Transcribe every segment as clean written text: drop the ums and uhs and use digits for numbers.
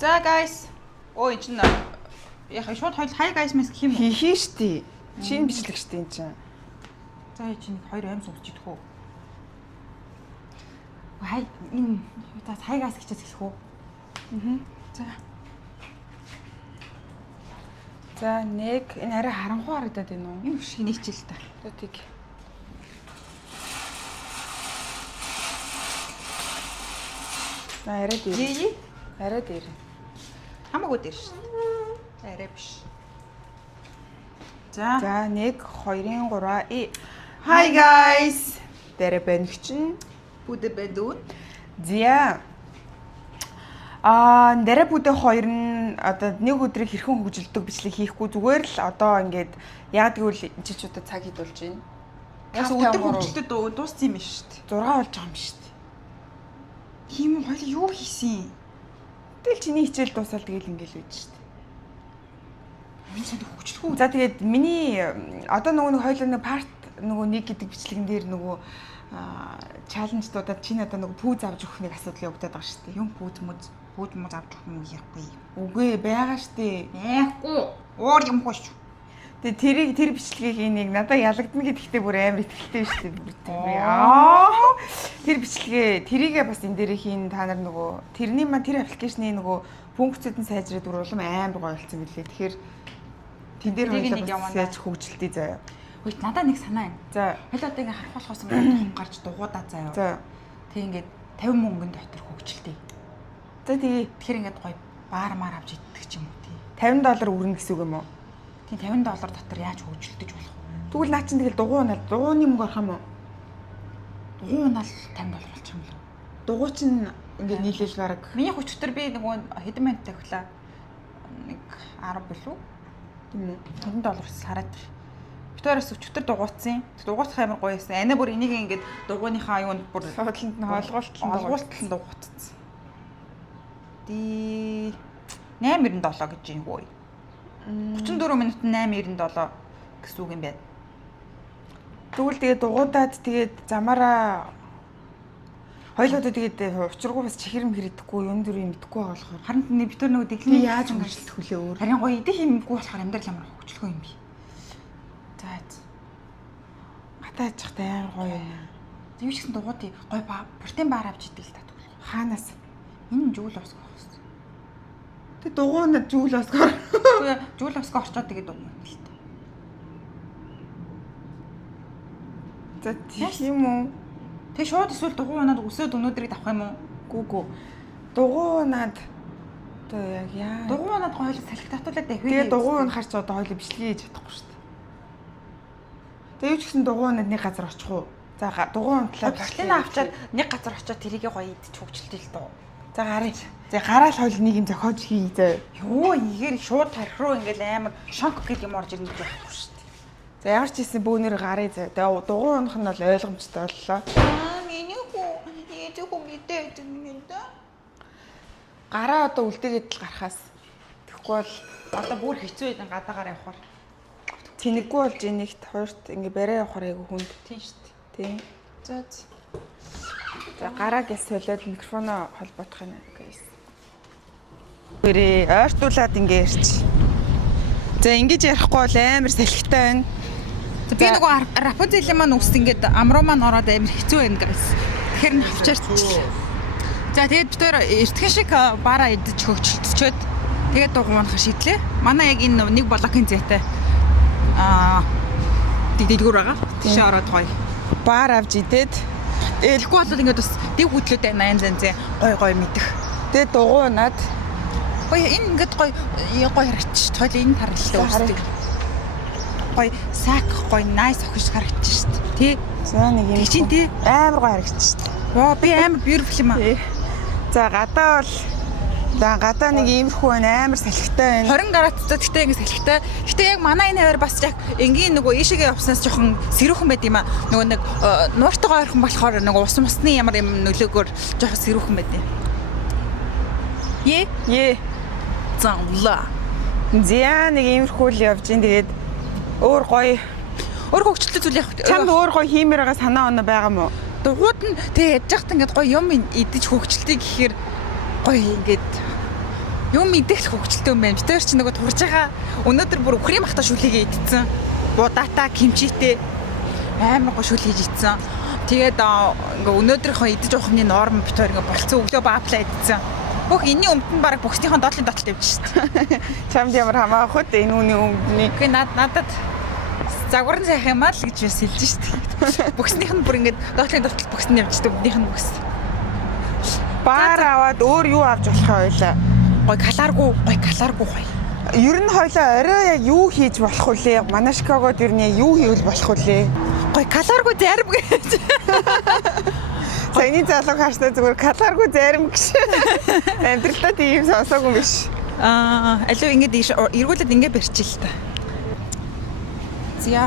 За guys. Ой чинь яхаа шууд hi guys мэс гэх юм уу? Хийх штий. Шинэ бичлэг штий энэ чинь. За чинь хоёр аим суулж идэх үү? Хай энэ за hi guys гэчээс хэлэх үү? За. За нэг энэ арай харанхуй харагдаад байна уу? Юм шиг нийчил та. Тийг. За арай дээр. Арай дээр. Хамаагүй дээр шүү дээ. Арай биш. За. За 1 2 3 Hi guys. Дээр байна чинь. Бүдэ бэдүүн. Зя. Нэрэ бүдэ хоёр нь одоо нэг өдрийг хэрхэн хөгжилдөг бичлэг хийхгүй зүгээр л одоо ингээд яг гэвэл энэ ч удаа цаг хідүүлж байна. Яс өдөр хөгжилдөд дууссан юм шүү дээ. 6 болж байгаа юм шүү дээ. Тийм үү хоёул юу хийсэн? Тэгэл чиний хичээл дуусаад тэгэл ингээл байж шүү дээ. Минь сайн хөгжлөхүү. За тэгээд миний одоо нөгөө хоёул нэг парт нөгөө нэг гэдэг бичлэгэн дээр нөгөө чаленждуудад чинь одоо нөгөө пүүз авч өгөх нэг асуудал явагдаад байгаа шүү дээ. Юм пүүз мөз авч өгөх юм яахгүй. Үгүй байгаа шүү дээ. Яахгүй. Уур юм хоош. Тэгээд тэр бичлэгийг энийг надад ялагдана гэдэгтээ бүр амар ихтэй шүү дээ. Тэр бичлэгээ тэрийгээ бас энэ дээр хийн та нар нөгөө тэрний маань тэр аппликейшны нөгөө функцүүдэн сайжраад бүр улам амар гоё болсон билээ. Тэгэхээр тэн дээр хоёулаа яаж хөгжилтий заяа. Хөөе надад нэг санаа юм. За хоёул одоо ингээ харах болохоос гарч дугуудаа заяа. За тэг ингээд 50 мөнгөнд дотор хөгжилтий. За тэгэхээр ингээд гоё баар маар авч идэх ч юм уу тий. $50 өрнө гэсэн үг юм уу? Тийм $50 дотор яаж хөгжилтөж болох вэ? Тэгвэл наа чинь тэгэл дугууны мөнгө орох юм уу? Дугуй нь л $50 болчих юм лээ. Дугуй чинь ингээд нийлээл бараг. Миний хүчтэр би нөгөө хэдэн минут тавьлаа. Нэг 10 билүү? Тийм үү? $50 хараад. Битээрээс өчтөр дугуйцсан. Дугуйцах амар гоё байсан. Анаа бүр энийг ингээд дугуйныхаа юунд бүр хооллолт нь олгуултал дугуйцсан. Ди $8.97 гэж юм гоё. 34 минут 8.97 гэсэн үг юм байна. Тэгвэл тэгээд дугуудаад тэгээд замаараа хоёулаа тэгээд учиргүй бас чихэрэм хэрэгдэхгүй юм дүрийн мэдхгүй байгаа болохоор харин бид тэр нөгөө дэглэний яаж хөгжилтөх вүлээ өөр. Харин гоё идэх юмгүй болохоор амьдрал ямар хөгжлөхөө юм би. За гатаа ачхтай амар гоё юм. Юу ч гэсэн дугуйд гоё протеин баар авч идэг л та тэгвэл. Хаанаас? Энэ жүүл усг байх хэвээр. Тэг дугуйнад жүүл усгаар. Үгүй жүүл усгаа орчоод тэгээд дугуй юм л та. За тийм үү? Тэг шууд эсвэл дугуй унаад өсөөд өнөөдрийг авах юм уу? Гүгүү. Дугуй унаад одоо яг яа. Дугуй унаад гоё салхи татуулаад давхив. Тэгээ дугуй унахаар ч одоо хоёул бичлэгээ хийж чадахгүй шүү дээ. Тэгээ юу ч гэсэн дугуй унаад нэг газар очих уу? За дугуй унтлаа протеин авчаад нэг газар очиод тэрийгээ гоё идэж хөгжилтэй л доо. За гарыг. За гараал хоёул нэг юм зохиож хий заа. Юу игээр шууд тарих руу ингээл амар шонк гэх юм орж ирнэ байхгүй шүү дээ. За ямар ч хийсэн бөөнөр гарыг заа. Тэгээ дугуй унах нь бол ойлгомжтой боллоо. Миний хүү ээж хүү гэдэг юм да. Гараа одоо үлдээгээд л гарахаас. Тэгэхгүй бол одоо бүр хэцүү байдан гадаагаар явахаар. Тэнэггүй болж энийгт хоёрт ингээ барай явахаар айгу хүнд. Тийм шүү дээ. Тийм. За гараа гэс солиод микрофоноо холбоодох юм guys. Бэрээ ойртуулаад ингээ ярьч. За ингэж ярихгүй бол амар салхитай байна. Би нөгөө Рапунцель маань үс ингээд амруу маань ороод амар хэцүү байна guys. Тэгэхээр нь авчаарч. За тэгээд бид хоёр эртхэн шиг баараа идэж хөгжилтчөөд тэгээд дугуй унах шийдлээ. Манай яг энэ нэг блокийн зэтэй дээгүүр байгаа. Тийшээ ороод гоё. Баар авч идээд тэгэхгүй бол ингээд бас дэг хөдлөөд байна янз гой мэдэх. Тэгээд дугуй унаад гоё энэ ингээд гоё харагч. Тойл энэ тархалтай үүсдэг. Гоё сак гоё nice охиш харагч шүү дээ. Тий. За нэг юм. Тий тий амар гоё харагч шүү дээ. Оо би амар beautiful юм аа. За гадаа бол гадаа нэг иймэрхүү амар салхитай байна. 20 градустай гэхдээ ингэ салхитай. Гэхдээ яг манай энэ хавар бас яг энгийн нөгөө ийшээгээ явснаас жоохон сэрүүхэн байд юм аа. Нөгөө нэг нууртайгаа ойрхон болохоор нөгөө ус мусны ямар юм нөлөөгөөр жоохон сэрүүхэн байд юм. Е. Замла. Зя нэг иймэрхүү л явж ин тэгээд өөр гоё хөгжилтэй зүйл явах. Чамд өөр гоё хиймээр байгаа санаа оноо байгаа мó? Дугууд нь тэгээ яж захт ингээд гоё юм идэж хөгжилтий гэхээр гоё ингээд Юм мэдэх хөвгчлөлтэй юм байна. Би тэр чинь нөгөө турж байгаа өнөөдөр бүр үхрийн махта шүлээгээ идсэн. Будаатай кимчитэй амар гоо шүл хийж идсэн. Тэгээд ингээ өнөөдрийнхөө идэж уух юмны норм битээр ингээ болцсон өглөө бааплаа идсэн. Бүх энэний өмд нь баг бүхсийнхээ доотлын дотолт явж шүү дээ. Чамд ямар хамаахгүй дээ энэ үний өмдний. Үгүй надад загвар нь сайхан юм аа л гэж бас хэлж шүү дээ. Бүхснийх нь бүр ингээ доотлын дотолт бүхс нь явж дээ өмнөх нь бүхс. Баар аваад өөр юу авч болох байлаа. Гой калааргүй гоё. Ер нь хоёлоо орой яг юу хийж болох вүлээ? Манашкагод ер нь юу хийвэл болох вүлээ? Гой калааргүй зарим гэж. Саяны залуу хааштай зүгээр калааргүй зарим гэж. Амьдралдаа тийм сонсоогүй биш. Алуу ингэж эргүүлээд ингэ барьчих л та. Зя.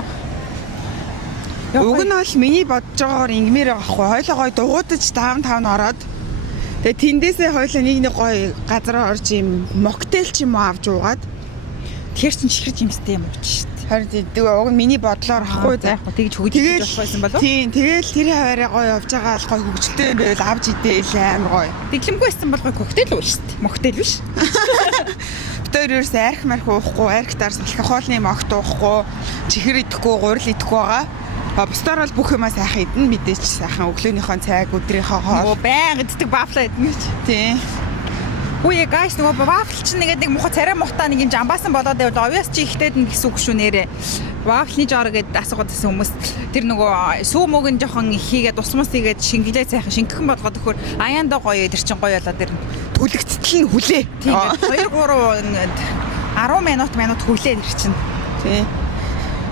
Уг нь бол миний бодож байгаагаар ингмээр байхгүй. Хоёлоо гой дугуйдаж 5 ороод тэгээ тэндээсээ хоёлоо нэг гоё газар орж юм моктейл ч юм уу авч уугаад Тэгэхээр чин чихэр жимстэй юм уу ч шүү дээ. харин уг нь миний бодлоор ахгүй заахгүй тэгж хөгжиж болох байсан болов. Тийм тэгэл тэр хаваараа гоё явж байгаа л гоё хөгжөлтэй юм байвал авч идээл амар гоё. Дэглэмгүй байсан бол гоё коктейл уу шүү дээ. Моктейл биш. Тэр ерөөс арх марх уухгүй, архтаар салхихоолны могт уухгүй, чихэр идэхгүй, гурил идэхгүй байгаа. Бусдаар бол бүх юмаа сайхан идэн мэдээч сайхан өглөөнийхөө цайг өдрийнхөө хоол. Баян иддэг бафла идэн гэж. Тийм. Үе гайс нөгөө бафл чинь нэг муха царай мухтаа нэг юм жамбаасан болоод байвал овёс чи ихтэйд нь гэсэн үг шүү нэрэ. Бафлны жоор гэд асуугаад байсан хүмүүс тэр нөгөө сүү мөг нь жоохон хийгээд усмас хийгээд шингэлээ сайхан шингэхэн болгоод өгөхөр аяанда гоё тэр чин гоё болоод ирнэ. Түлэгцэл нь хүлээ. Тийм 2 3 ингээд 10 минут хүлээ тэр чин. Тийм.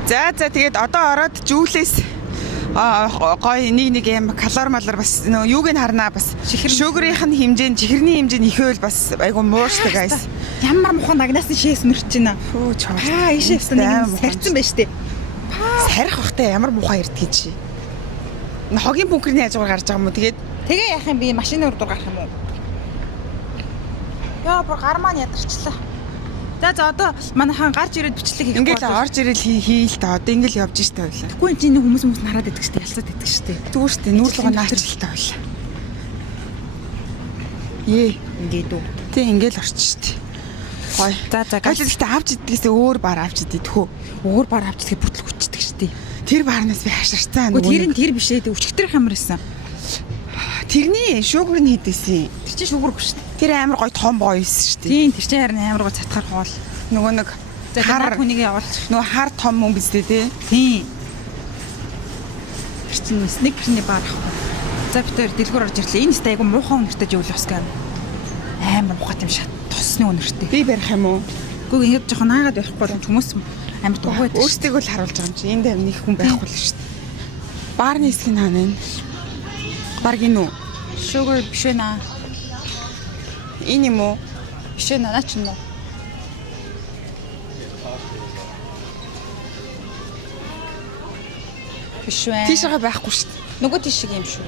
За тэгээд одоо ороод жүүлээс гоё нэг юм калори малар бас юуг нь харнаа бас шүүгрийнх нь хэмжээ чихэрний хэмжээ нь ихэвэл бас айгу мууштай гайс. Ямар мухан нагнаас нь шээс мөрч байна. Хөө чаа. Ишээс нэг сарцсан байж тээ. Сарих бахтай ямар муухай ирдэг чи. Хогийн бункерний хажуугаар гарч байгаа юм уу тэгээд тэгээ яах юм би машины урдуур гарах юм уу? Яа бүр гар маань ядарчлаа. За одоо манайхан гарч ирээд бичлэг хийх ингээд орж ирэл хийл та одоо ингээд явж штэ байлаа. Тэгэхгүй энэ чинь хүмүүс хараад идэх штэ ялцаад идэх штэ. Зүгээр штэ нүүр лугаа наачралтай байлаа. Ингээд үү. Тэг ингээд орч штэ. Гой. За гал ихтэй авч иддгээс өөр баар авч идэх хөө. Өөр баар авч идэхэд бүтлэг хүчдэг штэ. Тэр баарнаас би хаширцсан. Нөгөө тэр биш ээ өчгтөр хамар байсан. Тэрний шүүгэр нь хийдээсэн. Тэр чинь шүүгэргүй штэ. Тэр амар гоё том гоё байсан штэ. Тийм тэр чинь харин амар гоё цатгаар хоол. Нөгөө нэг хар хүнийг явуулчих. Нөгөө хар том юм биз дээ тий. Тийм. Тэр чинь снекерний баар ахгүй. За би тэр дэлгүүр орж ирлээ. Энэ сте айгу муухан өнөртэй живэл бас гэн. Амар муухай юм шат. Тусны өнөртэй. Би барих юм уу? Гэхдээ ингэж жоохон наагаад байхгүй хүмүүс амар дугуй байдаг. Өөрсдийг л харуулж байгаа юм чи. Энд амин их хүн байхгүй л шүү дээ. Баарны хэсгийг хаана вэ? Барг энэ үү? Шүүгэр биш ээ наа. Энэ юм уу? Биш ээ наа ч юм уу? Биш ээ. Тийшээ байхгүй шүү дээ. Нөгөө тийш шиг юм шүү.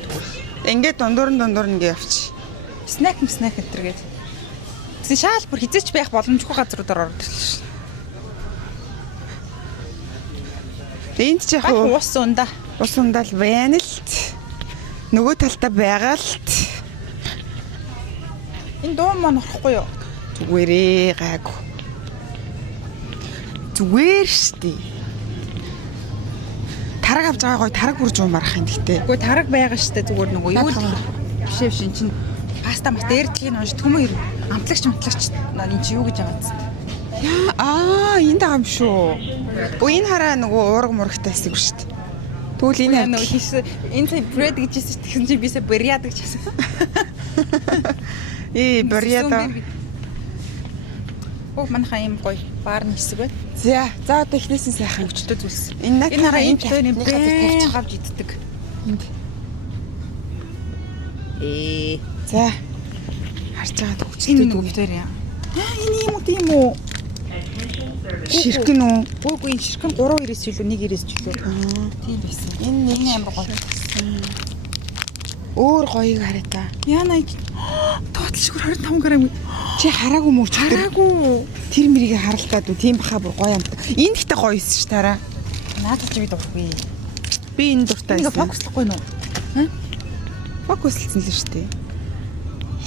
Ингээд дундуур нь ингээ явчих. Снэк энтергээд. Тэгсэн шаал бүр хизээч байх боломжгүй газруудаар ороод ирлээ шүү. Энд ч яг ус ундаа. Ус ундаал байна л. Нөгөө талдаа байгаа л. Энэ дуу маань орохгүй юу? Зүгээрээ гайгүй. Зүгээр штий. Тараг авч байгаа гоё тараг бүрж уумарах юм гэхдээ. Үгүй тараг байгаа штэ зүгээр нөгөө юу л бишээ шин чин паста мас дээрдлийг унш төмөр амтлагч энэ чи юу гэж байгаа зү. Энд байгаа юм шүү. Энэ хараа нөгөө уурга мурагтай хэсэг шүү дээ. Тэгвэл энэ нөгөө хийсэн энэ бред гэж хэлсэн тэгсэн чи бисээ бриад гэж хэлсэн. Бриада. Манайхаа юм гоё баарны хэсэг бай. За одоо эхнээс нь сайхан өчтөө зүйлс. Энэ хараа энэ битүүр юм тавьж авч иддэг. Энд. За харж байгаа төгчтэй дүү битүүр яа. Энэ юм уу тийм үү? Ширхгэн үү? Үгүй энэ ширхгэн 3-9 жилүү 1-9 жилүү. Тийм байсан. Энэ нэг амар гоё. Өөр гоёг хараа та. Яна тоотл шүгэр 25 грамм. Чи хараагүй мүү ч хараагүй. Тэр мэрийг харалтаад үү тийм баха бүр гоё амт. Энэ ихтэй гоё эсэж ш тараа. Наадах чи би дургүй. Би энэ дуртай байсан. Фокуслахгүй нөө. Фокуслсан л шүү дээ.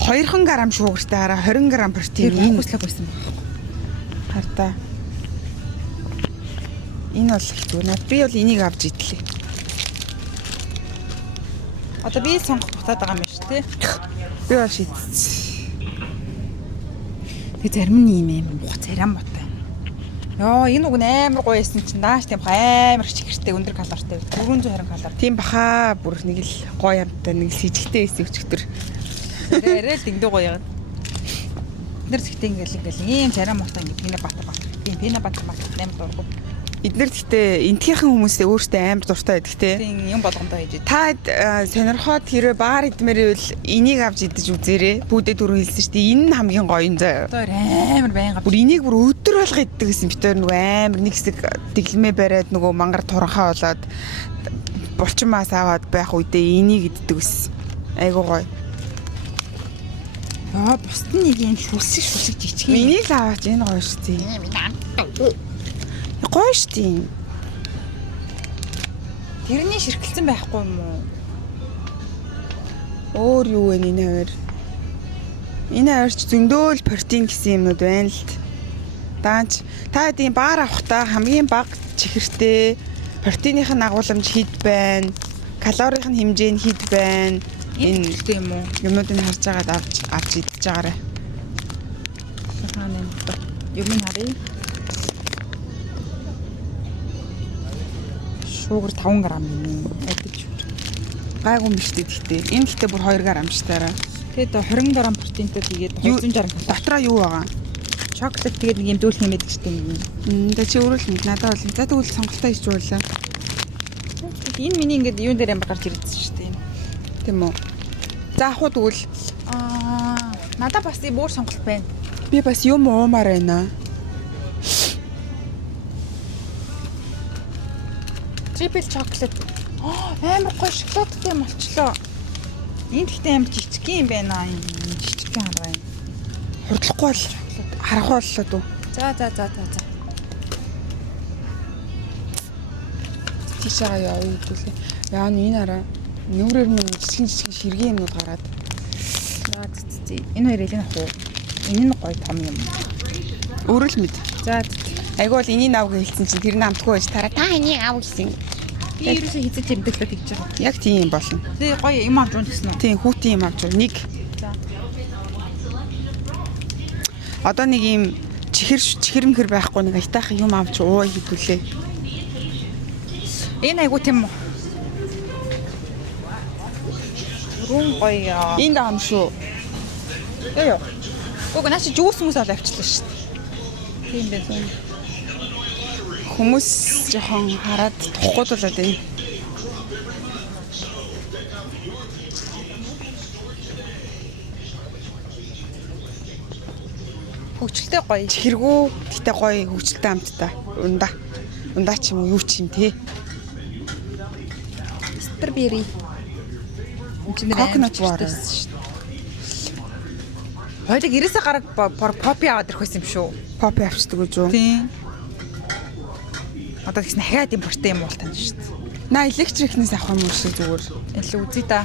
2 грамм шуугартай хараа 20 грамм протеин. Тэр хүслэг байсан байна. Хартаа. Энэ бол их зүгээр. Би бол энийг авч идлээ. Одоо би сонгох дутаад байгаа юм байна шүү, тий. Би бол шийдсэн. Тэг зарим нь юм мух царам ботой. Йоо, энэ үг амар гоё байсан чинь дааш тийм амар чихэртэй өндөр калоритой 420 калори. Тийм баха бүр нэг л гоё амтай нэг л сэжигтэй байсан өчтөр. Арай л дэндүү гоё яагаад. Эдгээр зэгтээ ингээл ийм царам ботой ингээд пина бат. Тийм пина бат амар дургу. Эдгээр гэхдээ энтхийнхэн хүмүүсээ өөртөө амар дуртай байдаг те. Тийм юм болгондоо хийж. Та сонирхоод хэрвээ баар идмээр ивэл энийг авч идэж үзээрэй. Бүүдээ түрүү хэлсэн шүү дээ. Энэ нь хамгийн гоё юм заяа. Одоо амар байнга. Бүр энийг бүр өдөр болго иддэг гэсэн битээр нөгөө амар нэг хэсэг дэглэмээ бариад нөгөө мангар туранхаа болоод булчин мас аваад байх үедээ энийг иддэг гэсэн. Айгуу гоё. Яа, бусд нь нэг юм шүлсэг жижиг юм. Энийг л аваач энэ гоё шүү дээ. Гоё шүү дээ. Тэрний ширхэлсэн байхгүй юм уу? Өөр юу вэ энэ хоёр? Энэ хоёрч зөндөөл протеин гэсэн юмнууд байна л. Даанч та тийм баар авахдаа хамгийн бага чихэртэй протеиных нь агуулмж хэд байна? Калорийн хэмжээ нь хэд байна? Энэ хэрэгтэй юм уу? Юмнуудыг харж агаад авч идэж байгаарай. Сахааны юм харъя. Шуугар 5 грамм юм. Айдаж шүү. Гайгүй юм шүү дээ гэхдээ. Энэ гэхдээ бүр 2 грамм шүү дээ. Тэгээд 20 грамм протеинтэй тэгээд 260 калори. Дотроо юу байгаа? Чоколад тэгээд нэг юм дүүлэх юм байдаг шүү дээ. Тэгээ чи өөрөө л мэднэ надад бол. За тэгвэл сонголтоо хийж байлаа. Энэ миний ингээд юун дээр амар гарч ирсэн шүү дээ. Тийм үү. За ах уу тэгвэл надад бас ийм өөр сонголт байна. би бас юм уумаар байна. Triple chocolate. Амар гоё шоколадтай юм болчлоо. Энэ гэхдээ амар жижиг юм байна. Энэ жижиг хараа юм. Хурдлахгүй бол харах боллоо дүү. За. Тийшээ яваа гэдүүлээ. Яа энэ хараа. Нүрээр минь жижиг ширгэн юмнууд гараад. За. Энэ хоёрыг нь авах уу? Энэ нь гоё том юм. Өөрөө л мэд. За. Айгуу л энийг авах хэлсэн чинь тэр нь амтгүй байж тараа та энийг авах гэсэн. Би ерөөсөө хизэж юмдэглээ тэгж байгаа. Яг тийм юм болно. Тэгээ гоё юм авч унт гэсэн үү? Тийм хүүтийн юм авч нэг. За. Одоо нэг юм чихэрмхэр байхгүй нэг айтайхан юм авч ууя гэдүүлээ. Энэ айгуу тийм үү? Рум гоё. Энд аам шүү. Яа. Гүг наач жуус хүмүүс ол авчлаа шүү дээ. Тийм байх. Хүмүүс жоохон хараад тухгүй болоод байна. Хөвчлөлтэй гоё. Чихэргүү гэхдээ гоё хөвчлөлтэй амттай. Ундаа ч юм уу юу ч юм те. Strawberry. Coconut water. Хоёрыг 90-ээс гараг попи аваад ирэх байсан юм шүү. Попи авчдаг гэж юу? Тийм. Одоо тэгс дахиад импорттай юм бол тань шүү дээ. На электрикнээс авах юм уу шиг зүгээр. Илүү үзье да.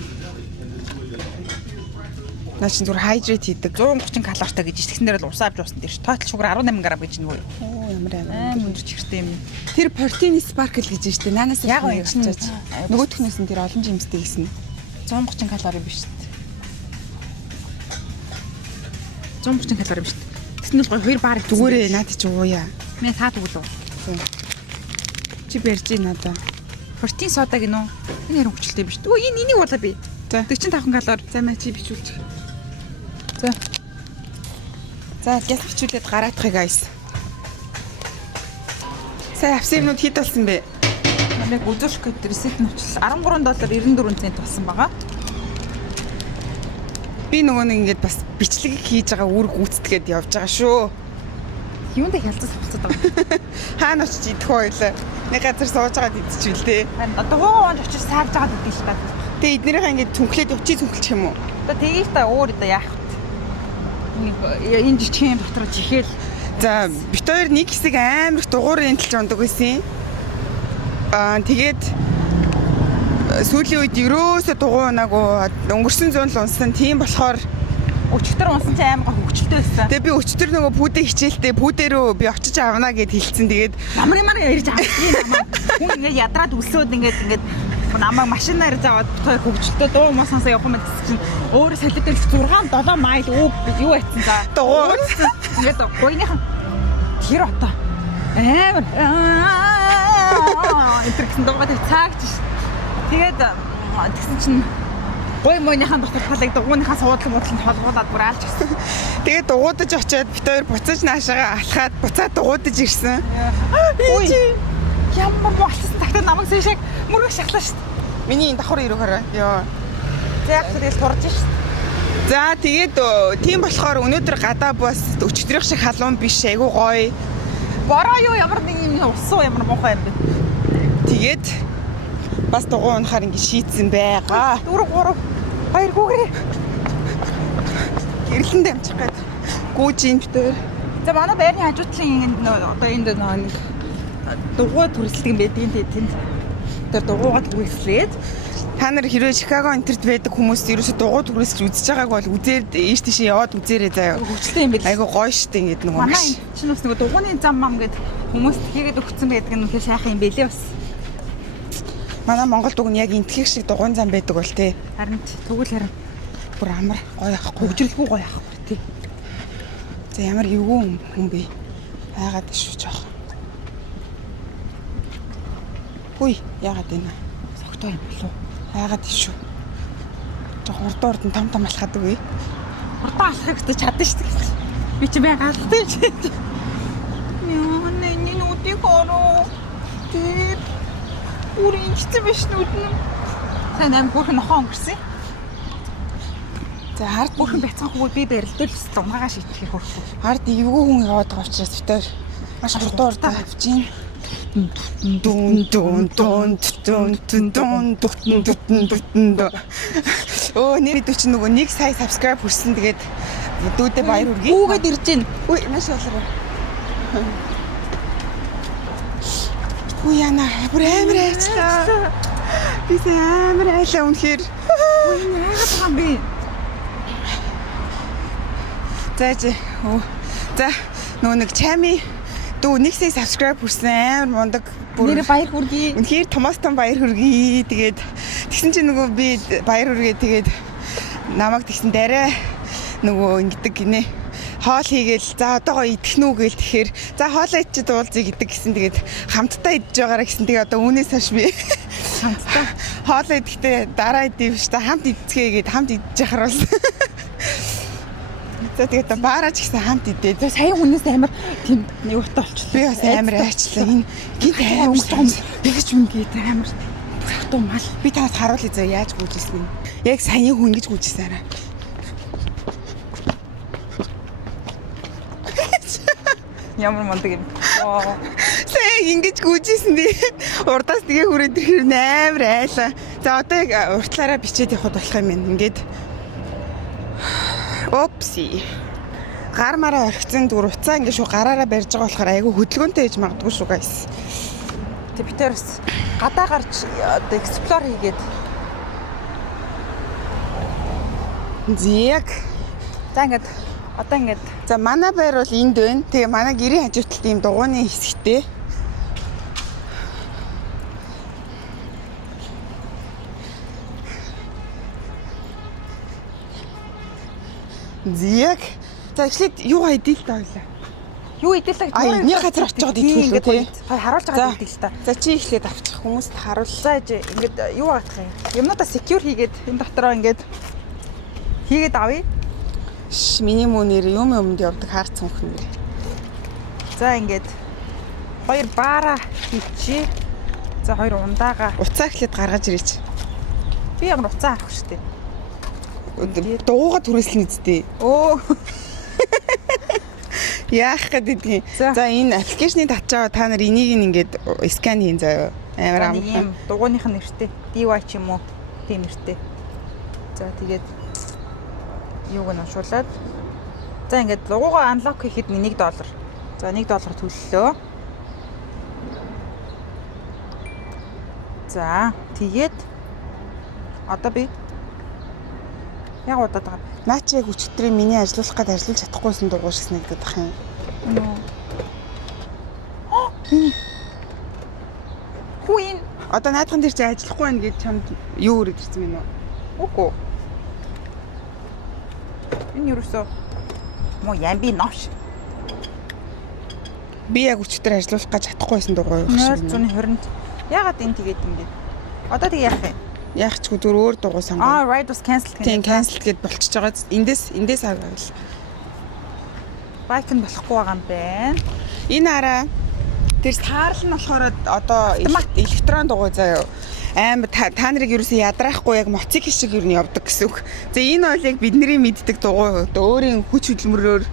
Наа чинь зүгээр хайдрейт хийдэг. 130 калоритой гэж тэгсэн дээр л ус авч уусан дээр ш. Тоотал шугар 18 г гэж нөгөө. Оо ямар амар өндөр чихэртэй юм. Тэр протеин sparkle гэж байна шүү дээ. Наанаас Яг уу авчиж. Нөгөөхнөөс нь тэр олон жимстэй гэсэн. 130 калори биш шүү дээ. 130 калори биш шүү дээ. Тэснэл гоё 2 баар Зүгээрээ надад ч ууя. Мэ таад үгүй. Чи барьж ийн надаа. Протеин сода гинөө. Энэ хэрэг хүчлээ биш. Өө энэ энийг болоо би. За 45 калори. за маа чи бичүүлчих. За. За яс бичүүлээд гараадахыг guys. Сая авсан юмнууд хэд болсон бэ? Намайг үзүүлэх гээд ресет нь очлоо. $13.94 болсон байгаа. Би нөгөө нэг ингээд бас бичлэг хийж байгаа үүрэг гүйцэтгээд явж байгаа шүү. Юунд хялцас авцаад байгаа. Хаана очиж идэх вэ? Нэг газар сууж байгаад идчихвэл тээ. Харин одоо гоон очиж саарж байгаа гэдэг шүү дээ. Тэгээ эднэрийнхээ ингээд цүнхлээд өчий цүнхэлчих юм уу? Одоо тгийх та өөр одоо яах вэ? Энэ жижиг юм дотор жихээл. За бит хоёр нэг хэсэг амар их дугуйр энтэлж ундаг байсан. Тэгээд сүүлийн үед ерөөсө дугуй унаагүй өнгөрсөн зуун л унсан. Тийм болохоор Өчтөр унсан чи аймаг хөвгчлээ байсан. Тэгээ би өчтөр нөгөө пүүдээ хичээлтэй пүүдэрөө би очиж авна гэд хэлсэн. Тэгээд Ямар ярьж авчихсан намайг. Хүн ингээд ядраад өсөөд ингээд намайг машинаар заваад хоёр хөвгчлээ дуу муу сонсоо явах юм гэсэн чинь өөр солиод 6-7 майл юу айтсан за. Дуу. Ингээд гойныхан тэр отоо амар интерксэн дуугаад цаагч ш. Тэгээд тэгсэн чинь гой мойныхан дотор халыг дугууныхаа суудлын муудланд холгуулад бүр аалж гисэн. тэгээд дугуудаж очиод бит хоёр буцаж наашаага алхаад буцаад дугуудаж ирсэн. Ямар болчихсон тагтаа намайг сэшэг мөрөг шахлаа ш. Миний энэ давхар ирүүхээрээ. Йоо. За яг тэгэл турж ш. За тэгээд тийм болохоор өнөөдөр гадаа бас өчтөрөх шиг халуун биш айгу гоё. Бороо юу ямар нэг юм усуу ямар муухай юм бэ. Тэгээд бас дугуй унахаар ингэ шийдсэн байгаа. 4 3 2 гүгрээ. Гэрлэн дамжих гээд гүүж ин битээр. За манай байрны хажуутлын одоо энд нэг дугуй төрөлдөг юм байдгийн тэнд. Тэр дугуйгаа төрөлслээд Та нар хэрвээ Чикаго энтерт байдаг хүмүүс ерөөсө дугуй төрөлсөж үзэж байгааг бол үзээд ийш тийш яваад үзээрэй заяа. хөвчлээ юм байл. Айгу гоё штэ ингэдэг нөгөө. Манай чинь бас нэг дугууны зам мам гэд хүмүүс хийгээд өгсөн байдаг нь үнэхээр сайхан юм бэлээ бас. Манай Монголд уг нь яг энтхийг шиг дугуйн зам байдаг бол тээ. Харин тэгвэл харин Бүр амар гоё ахгүй. хөвжлгүй гоё ахгүй тий. За ямар эвгүй хүн бэ? Хайгаад шүү жоох. Хүй, яагаад вэ? Согтоо юм болов. Хайгаад шүү. Жог урд нь том алхаад үгүй. Уртаа алхах гэдэг чадна шүү дээ. Би чи бай галтай чи. Яа, нэг нүдийг ороо. Тэр бүрийн хэцүү биш нүд нь. Сайн аим бүрхэн нохоо өнгөрсөн. За хард Бүрхэн бяцхахгүй би барилдал унгагаа шийтгэх хөрхгүй. хард эвгүй хүн яваад байгаа учраас битээр маш хурдан авч ийн. Дун дун дун дун дун дун. Оо нэр дүү чи нөгөө 1 сая subscribe хүрсэн тэгээд дүүдээ баяр хүргэе. Үүгээд ирж гин. Үгүй маш болоо. Үгүй яна бүр амар айчлаа. Би амар айлаа үнэхээр. Ой яагаад байгаа юм бэ? За нөгөө нэг чами дүү 1 сая subscribe хүрсэн амар мундаг Нэр баяр хүргэе. үнэхээр томостон баяр хүргэе. Тэгээд тэгсэн чинь нөгөө би баяр хүргээ тэгээд намайг тэгсэн дараа нөгөө ингэдэг гинэ. Хоол хийгээл за одоогоо идэх нү гээл тэгэхээр за хоолоо идчихэд уулзъя гэдэг гэсэн тэгээд хамтдаа идэж байгаараа гэсэн тэгээд одоо үүнээс хойш би Хамтдаа хоолоо идэхдээ дараа идэв ш та хамт идцгээе гэд хамт идэж яхаар бол. За тэгээд баараач гэсэн хамт идээ. за сая хүнээс амар тийм юутай болчихлоо. Би бас амар айчлаа. Энэ гинт амар өнгөж байгаа юм. Бигч үнгээд амар хатуу мал. би танаас харуулъя заа яаж гүйжсэн юм. Яг саяны хүн гэж гүйжсэн арай. Ямар мундаг юм. Сайн ингэж гүйжсэн тий. Урдаас тэгээ хүрээд ирэхээр амар айлаа. За одоо яг уртлаараа бичээд явах болох юм байна. Ингээд опси. Гар мараа орхицсан дүр уцаа ингэ шүү гараараа барьж байгаа болохоор айгүй хөдөлгөөнтэй хийж магадгүй шүү guys. Тэг би тэр бас гадаа гарч одоо эксплор хийгээд Зэг. за ингээд одоо ингээд За манай байр бол энд байна. Тэгээ манай гэрийн хажууталт ийм дугууны хэсэгтэй. Зэг. За эхлээд юу хайдээ л та ойлаа. юу идэлээ А нэг газар очиж байгаа идэх үү тий. харуулж байгаа идэл та. За чи эхлээд авчих хүмүүст харуул. За ингээд юу аах юм. Юмнуудаа secure хийгээд энэ дотороо ингээд хийгээд авъя. Миний мөнэр юм явдаг хаарцсан хүн нэр. За ингээд хоёр баара хийчихье. За хоёр ундаага. Уцаа эхлээд гаргаж ирээч. Би ямар уцаа авах штеп. Дууга түрээслэн үсттэй. Оо. Яах гэдгийг. За. За энэ аппликейшнийг татчаа та нар энийг ингээд скан хийн заяа. Амар Нэг амархан. юм дугууных нь нэртэй. DY ч юм уу тийм нэртэй. За тэгээд юуг нь уншуулад. За ингээд дугуугаа unlock хийхэд $1. За $1 төллөө. За тэгээд одоо би Яг удаад байгаа. Наа чи яг өчигдрийн миний ажиллуулах гээд ажиллаж чадахгүйсэн дугуй шиг санагдаад бах юм. Хүйн. Одоо наадхан дээр чи ажиллахгүй байна гэж чамд юу өрөд ирсэн юм уу? Үгүй. Энэ юусоо мо ямби нош. Би яг өчигдөр ажиллуулах гэж чадахгүйсэн дугуй байх шиг. 120-нд. Ягаад энэ тэгээд ингэ? Одоо тэг яах юм? Яах ч зүгээр өөр дугуй сонгоо. Ride was cancelled гэнэ. Тийм cancel гэд болчихж байгаа. Эндээс авал. Bike нь болохгүй байгаа юм байна. Энэ араа тэр саарл нь болохоор одоо электрон дугуй заяа. Амар та нарыг ерөөсөө ядраахгүй яг мотоцикл шиг юу явдаг гэсэн үг. За энэ бол яг бидний мэддэг дугуй. Өөрийн хүч хөдөлмөрөөр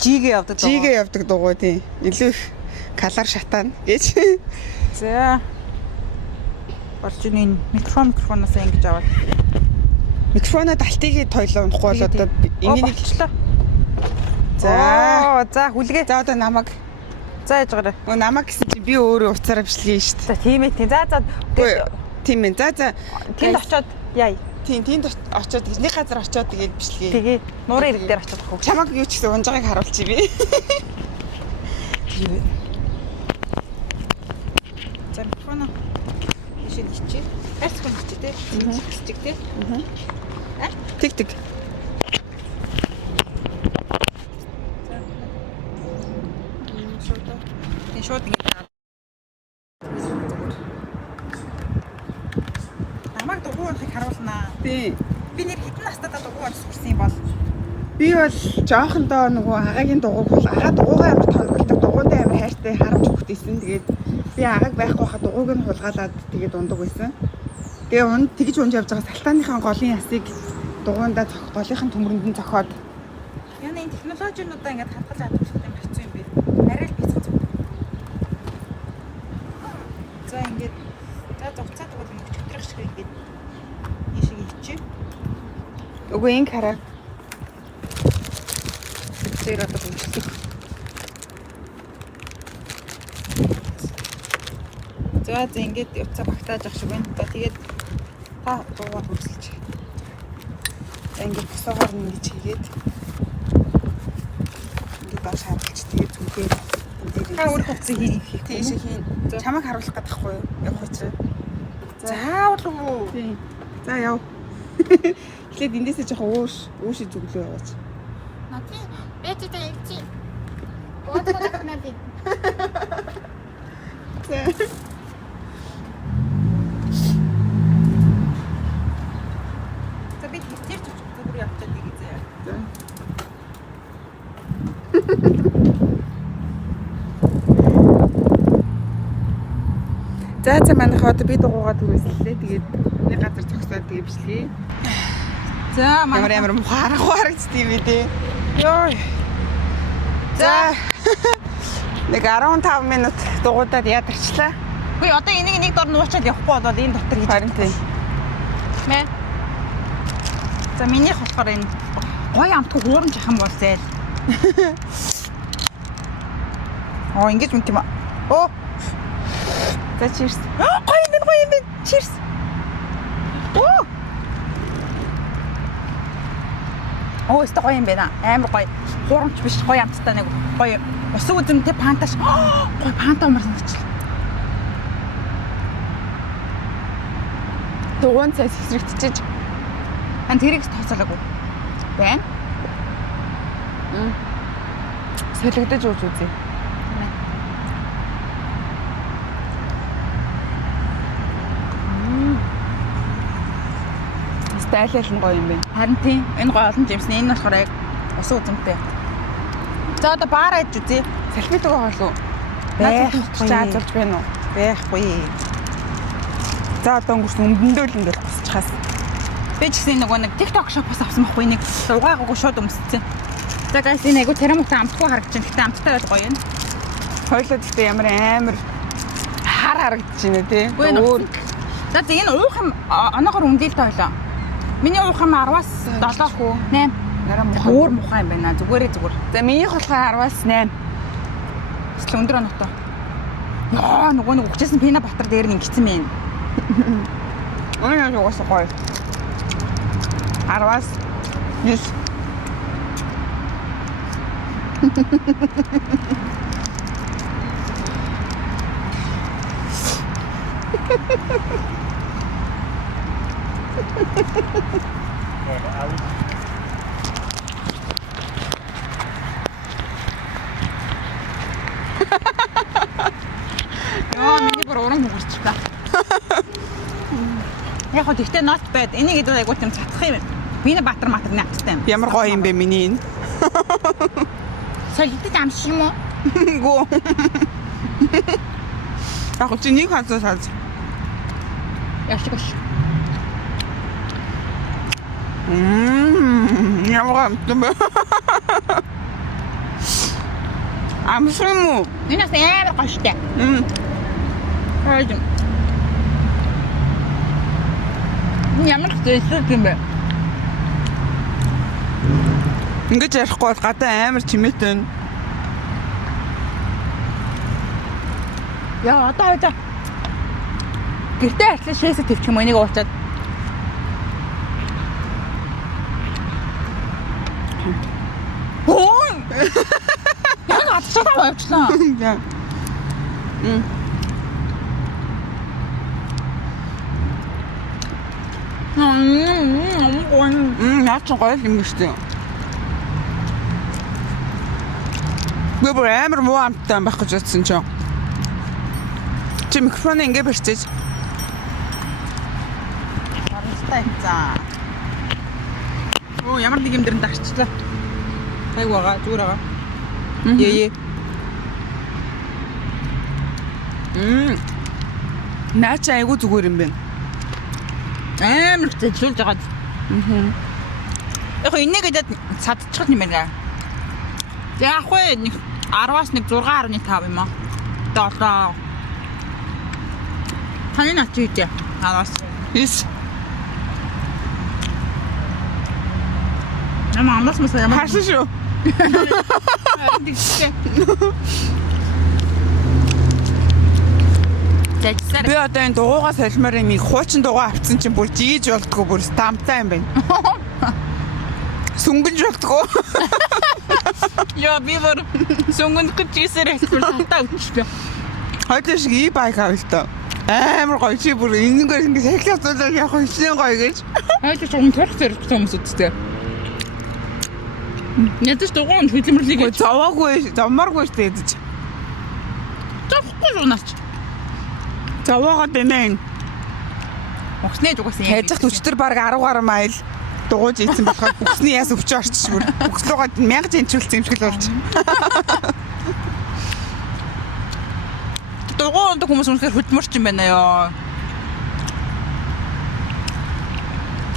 Жигээ явдаг дугуй. Жигээ явдаг дугуй тийм. Илүү их калар шатаана гэж. За. Болж энэ микрофоноос ингэж аваад. Микрофонод алтыг тойлоо унахгүй бол одоо энийг болчлоо. За хүлгээ. За одоо намайг За яж гараа. Намайг гэсэн чи би өөрөө уцаараа бичлэгээ шүү дээ. За тийм ээ. За. Тийм ээ. За. Тэнд очиод яа. Тийм тэнд очиод нэг газар очиод тэгээд бичлэгээ. Тэгээ нуурын ирэг дээр очиод авах. Чамаг юу ч гэсэн унжагааг харуулчих би. Тийм. За микрофоно. Ишин хичээ. Айсгүй хичээ те. Хичээ те. Тэг. Шууд ингэ. Намайг дугуйхыг харуулнаа. Тийм. Би нэр хитэн настадаа дугуйд сурсан юм бол. Би бол жоохондоо нөгөө агагийн дугуйг бол агаа дугуйгаа амар тоногддог. Дугуйдаа амар хайртай харамж хөхтэйсэн. Тэгээд би агааг байхгүй хахад дугуйг нь хулгаалаад тэгээд ундаг байсан. Тэгээ тэгж унж явж байгаа салтааныхаа голын ясыг дугуйндаа голынхын төмөрөнд нь зохиод. Яна энэ технологиудаа ингээд хадгалж чадах юм хэцүү юм бэ. Арай л бицэх зүг. За ингээд зугцаад бол ингэ чөтрөх шиг ингээд ийшээ хийчих. Үгүй энэ хараа. Тэр одоо бүжлэх. За ингээд явцаа багтааж ах шиг байна. Тэгээд та дуугаар бүжлэж. За ингээд босоогоор ингэж хийгээд ингээд баш харуулж тэгээд зүгээд та өөр хувцас хийх. Тийш хийн. Чамайг харуулах гэдэг хгүй юу? Явах учраа. Заавал уу? Тийм. За яв. Эхлээд эндээсээ жоохон үүшээ зүглөө яваач. Наадмын бэжтэй ягчи. Боодгоо надад. За би тэр зүгээр явчихад игээ заяа. За манайх одоо би дугуйгаа түрээслээ. Тэгээд нэг газар зогсоод тэгээд бичлээ. За Ямар мухаарагдчих юм бэ? ёо. За. Нэг 15 минут дугуйдаад ядарчлаа. Үгүй одоо энийг нэг дор нуучаад явахгүй болоод энэ дотор хийж Харин тийм. мэ. За минийх болохоор энэ гой амтгүй хууран жахан бол зээл. Ингэж юм тийм аа. За cheers. Гой юм бэ. Cheers. Өстө гоё юм байна. Амар гоё. Хуурамч биш гоё амттай нэг гоё. Ус үзэмтэй панташ. Гоё панта умар санагчлаа. Дугуйн цай сэсрэгтчихэж. Тэрийг тооцоолоогүй. Байна. Солигдож ууж үзье. Стайлал нь гоё юм байна. Харин тийм. Энэ гоё олон жимс. Энэ болохоор яг ус үзэмтэй. За одоо баар айж үзье. Салфит байгаа болов уу? Байхгүй. Заазалж байна уу? Байхгүй. За одоо өнгөрсөн өмдөндөө л ингээд босчихаас. Би ч гэсэн нөгөө нэг TikTok shop-оос авсан байхгүй нэг угаагаагүй шууд өмссөн. За guys энэ айгу терамтай амтгүй харагдаж байна. Гэтэ амттай байл гоё юм. Хойлоо гэхдээ ямар амар хар харагдаж байна тий. Өөр. За энэ уух юм оноогоор үндэл тойлоо. Миний уух юм 10-аас 7 хүү 8. Нараа мухаа. Өөр мухаа юм байна. Зүгээрээ зүгээр. За минийх болохоор 10-аас 8. Эсвэл өндөр оноотой. Яа нөгөө нэг өгчээсэн пина батар дээр нь ингэсэн мэн. Ой угаасаа гоё. 10-аас 9. Миний бүр уран хөгөрчлээ. Яг хөө тэгтээ not bad. Энийг идвэл айгуу тийм цацх юм. Биний Баатар матар нягтай юм. Ямар гоё юм бэ миний энэ. Солидтой ам шиг юм уу? Гоо. Яг чи нэг хазаа саз. Яшигш. Ямар юм бэ? Амсрам уу? Энэ бас амар гоштой. Хайд. Ямар хэвчээ юм бэ? Ингэж ярихгүй бол гадаа амар чимээтэй. Яа одоо хаваа. Гэртээ арчлаа шээсэ твчих юм энийг уучаад. Оо! Яг атчихсан байвчлаа. Яа. Наач гоё юм шүү дээ. Би бүр амар муу амттай байх гэж бодсон ч юм. Чи микрофон ингэ барьчих. Барустай за. Оо ямар нэг юм дэрэн дарчлаа. Хайг байгаа, зүгээр байгаа. Ээ. Наач айгу зүгээр юм байна. Амар зэжүүлж байгаа. Яг энэ гэдэг цадчих юм байна. Яг вэ 10-аас 6.5 юм аа. Одоо таны наач юу дээ? 10-аас 9. Ямаас мас ямар Хашаа шүү. Тэжсэр. Би одоо энэ дугуйгаа салмаар нэг хуучин дугуй авцсан чинь бүр жийж болтгоо бүр стамтай юм байна. Сүнгэнж болтгоо. Яа би бүр сүнгэн гэжсээр хэлбэр талтаа өгчтэй. Хойдоо шиг e-bike авалтаа. Амар гоё чи бүр энэгээр ингэ сахилах зүйлээр яг хөвчнээ гоё гэж. Хойдоо ч юм төрх зэрэг хүмүүс үсттэй. Ядаж дугуйн хөдөлмөрлийг Зовмааргүй шүү дээ гэж. зовхгүй унаач. Зовоогоод байна. Огснээ дугасан юм. Хайжах төчтөр баг 10 гаруй майл дугуйж ийцэн болохоор бүхний яс өвчөө орчих бүр. Бүхлөөгээд 1000 зэнчүүлсэн юм шиг л болж. Дугуйн хүмүүс үнэхээр хөдөлмөрч юм байна ёо.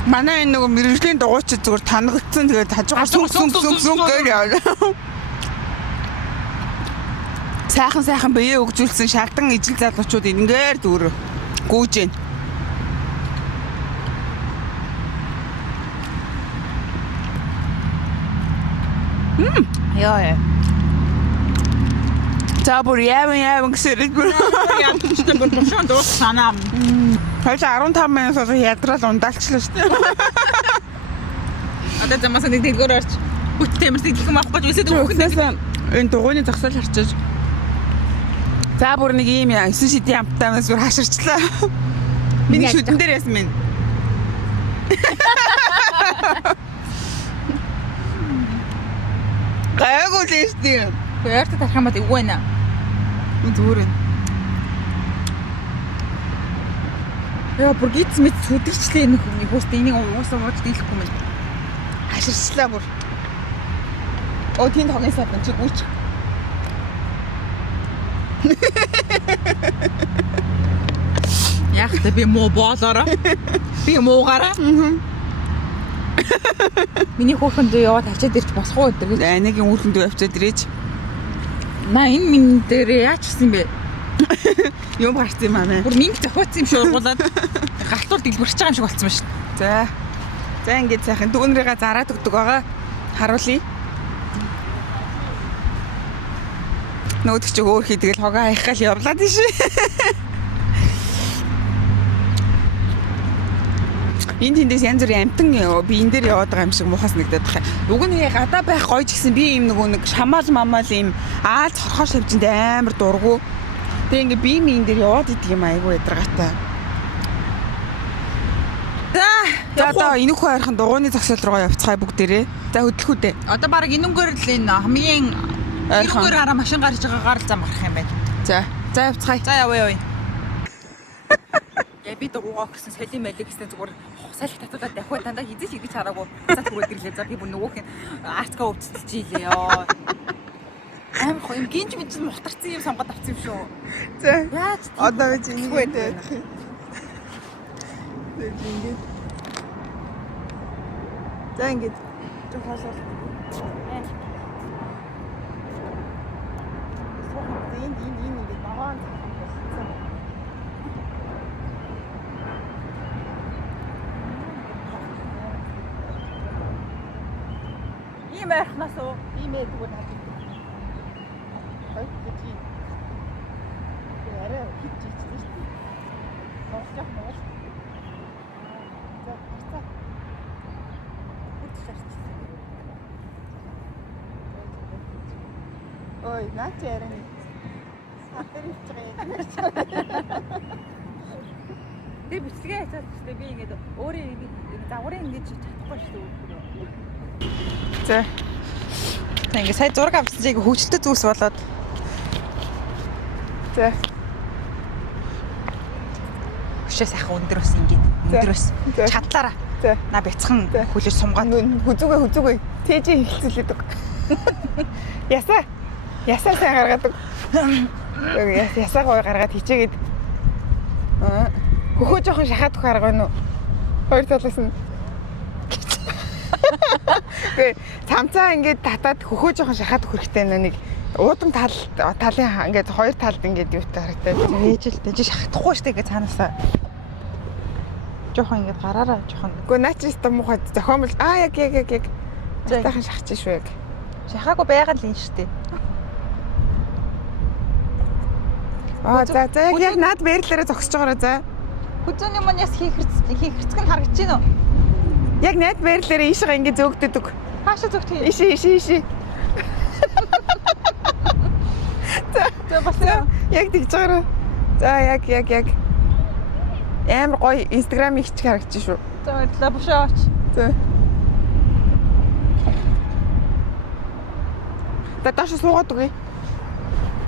Манай энэ нөгөө мэрэгжлийн дугуйчид зүгээр танигдсан тэгээд хажуугаар сүнг гэж яваа. Сайхан бие өгжүүлсэн шалдан ижил залуучууд энгээр дүүр гүйж байна. Яа. За бүр яаван гэсээр бүр Ядчтай бүр тушаан дуус санаа. хоёул 15 минут болоо ядраал ундаалчлаа шүү дээ. Одоо замаас нэг дэлгүүр орч бүт темэрсийг гэх юм авах гэж үсээд өгөхнээс Энэ дугуйны загсаал харчиж. За бүр нэг ийм 9 шидийн амттайнаас бүр хаширчлаа. Миний шүдэн дээр яасан минь. Гайгүй л шүү. Баяртай тарах юм бат эвгүй байна. Зүгээр. Яа бүр гиц мэд сүдэгчлээ нэг хүн хүүхдээ энийг уусаа ууж дийлэхгүй мэн. Хаширчлаа бүр. Оо тийм тонесаа чи гүйч. Яг та би муу боолоороо. Би муугаараа. Миний хүүхэнд яваад авчиад ирч босох уу гэдэг. Анагийн үүрхэнд авчиад ирээч. Наа энэ минь дээр яач гисэн бэ? Юм гарсан юм аа нэ. Бүр минь зохиоцсон юм шиг ургуулад галтуул дэлбэрч байгаа юм шиг болцсон ба шүү. За. За ингэж сайхан дүүнрийгээ зараад өгдөг байгаа. Харуулъя. Нөөдөг чи өөр хийдгээл хогоо хаяхал явлаа тийш. энэ тэндээс янз бүрийн амтан би энэ дээр яваад байгаа юм шиг муухай санагдаад байна. Уг нь гадаа байх гоё ч гэсэн би ийм нэг шамаал мамаал ийм аалж хорхоо шавжинд амар дургу. Тэгээ ингээ би энэ дээр яваад идэг юм айгүй ядаргаатай. За одоо энэ хүү хайрхан дугууны зогсоол руу явцгаая бүгдээрээ. За хөдлөхүүдээ. Одоо баг энэнгээр л энэ хамгийн энэнгээр гараа машин гарч байгаагаар л зам гарах юм байна. За явцгаая. За явъя. Я би дугуугаа гэсэн солим байлиг гэсэн зүгээр салхи татуулаад давхай дандаа хизэж хараагүй. За тэгвэл ирлээ. За би бүр нөгөөх нь артка өвцөлж ийлээ ёо. Аим хоо юм гинж мэдсэн мухтарсан юм сонгоод авсан юм шүү. За. Яаж Одоо би чинь ингээд. За ингээд тухайлбал энэ ингээд ногоон ийм архнаас уу ийм ээдгүү наад. Хойд гэж. Арай хит чийчихсэн шүү дээ. Сонсож байгаа юм. За харцаа. Ой, наач ярина. Хатарч байгаа. Тэг бичлэгээ хийчихсэн шүү дээ. Би ингээд өөрөө ингээд загварын ингэж чадахгүй шүү дээ. За. Тэг ингээд сая зураг авсан чиг хөвчлөлтөд зүйлс болоод. За. Хөшөө сайхан өндөрөөс ингээд өндөрөөс чадлаараа. За. На бяцхан хүлээж сумгаад хүзүүгээ тээжээ хэлцүүлээд. Ясаа сайн гаргадаг. Ясаа гоё гаргаад хичээгээд. Хөхөө жоохон шахаад өгөх арга байна уу? Хоёр талаас нь. Гэ цамцаа ингээд татаад хөхөө жоохон шахаад өгөх хэрэгтэй нэг уудам талын ингээд хоёр талд ингээд юутай харагдаад. ээжэлтэй шахахгүй штэ гэж цаанаасаа. Жоохон ингээд гараараа жоохон. Үгүй наа чи өстө муухай зохиомл яг. Таахан шахчих шүү яг. Шахаагүй байгаа л юм штэ. За яг наад байрлалаараа зогсож байгаараа за. Хүзүүний маньяс хийхэрцэг нь харагдаж байна уу? Яг наад байрлалаараа ийшээ ингэ зөөгдөдөг. Хаашаа зөгтөе? Ийшээ. За бас яг тэгж байгаараа. За яг. Амар гоё Instagram их ч харагдаж шүү. За баярлалаа бушаач. За. Доош суугаад үгүй.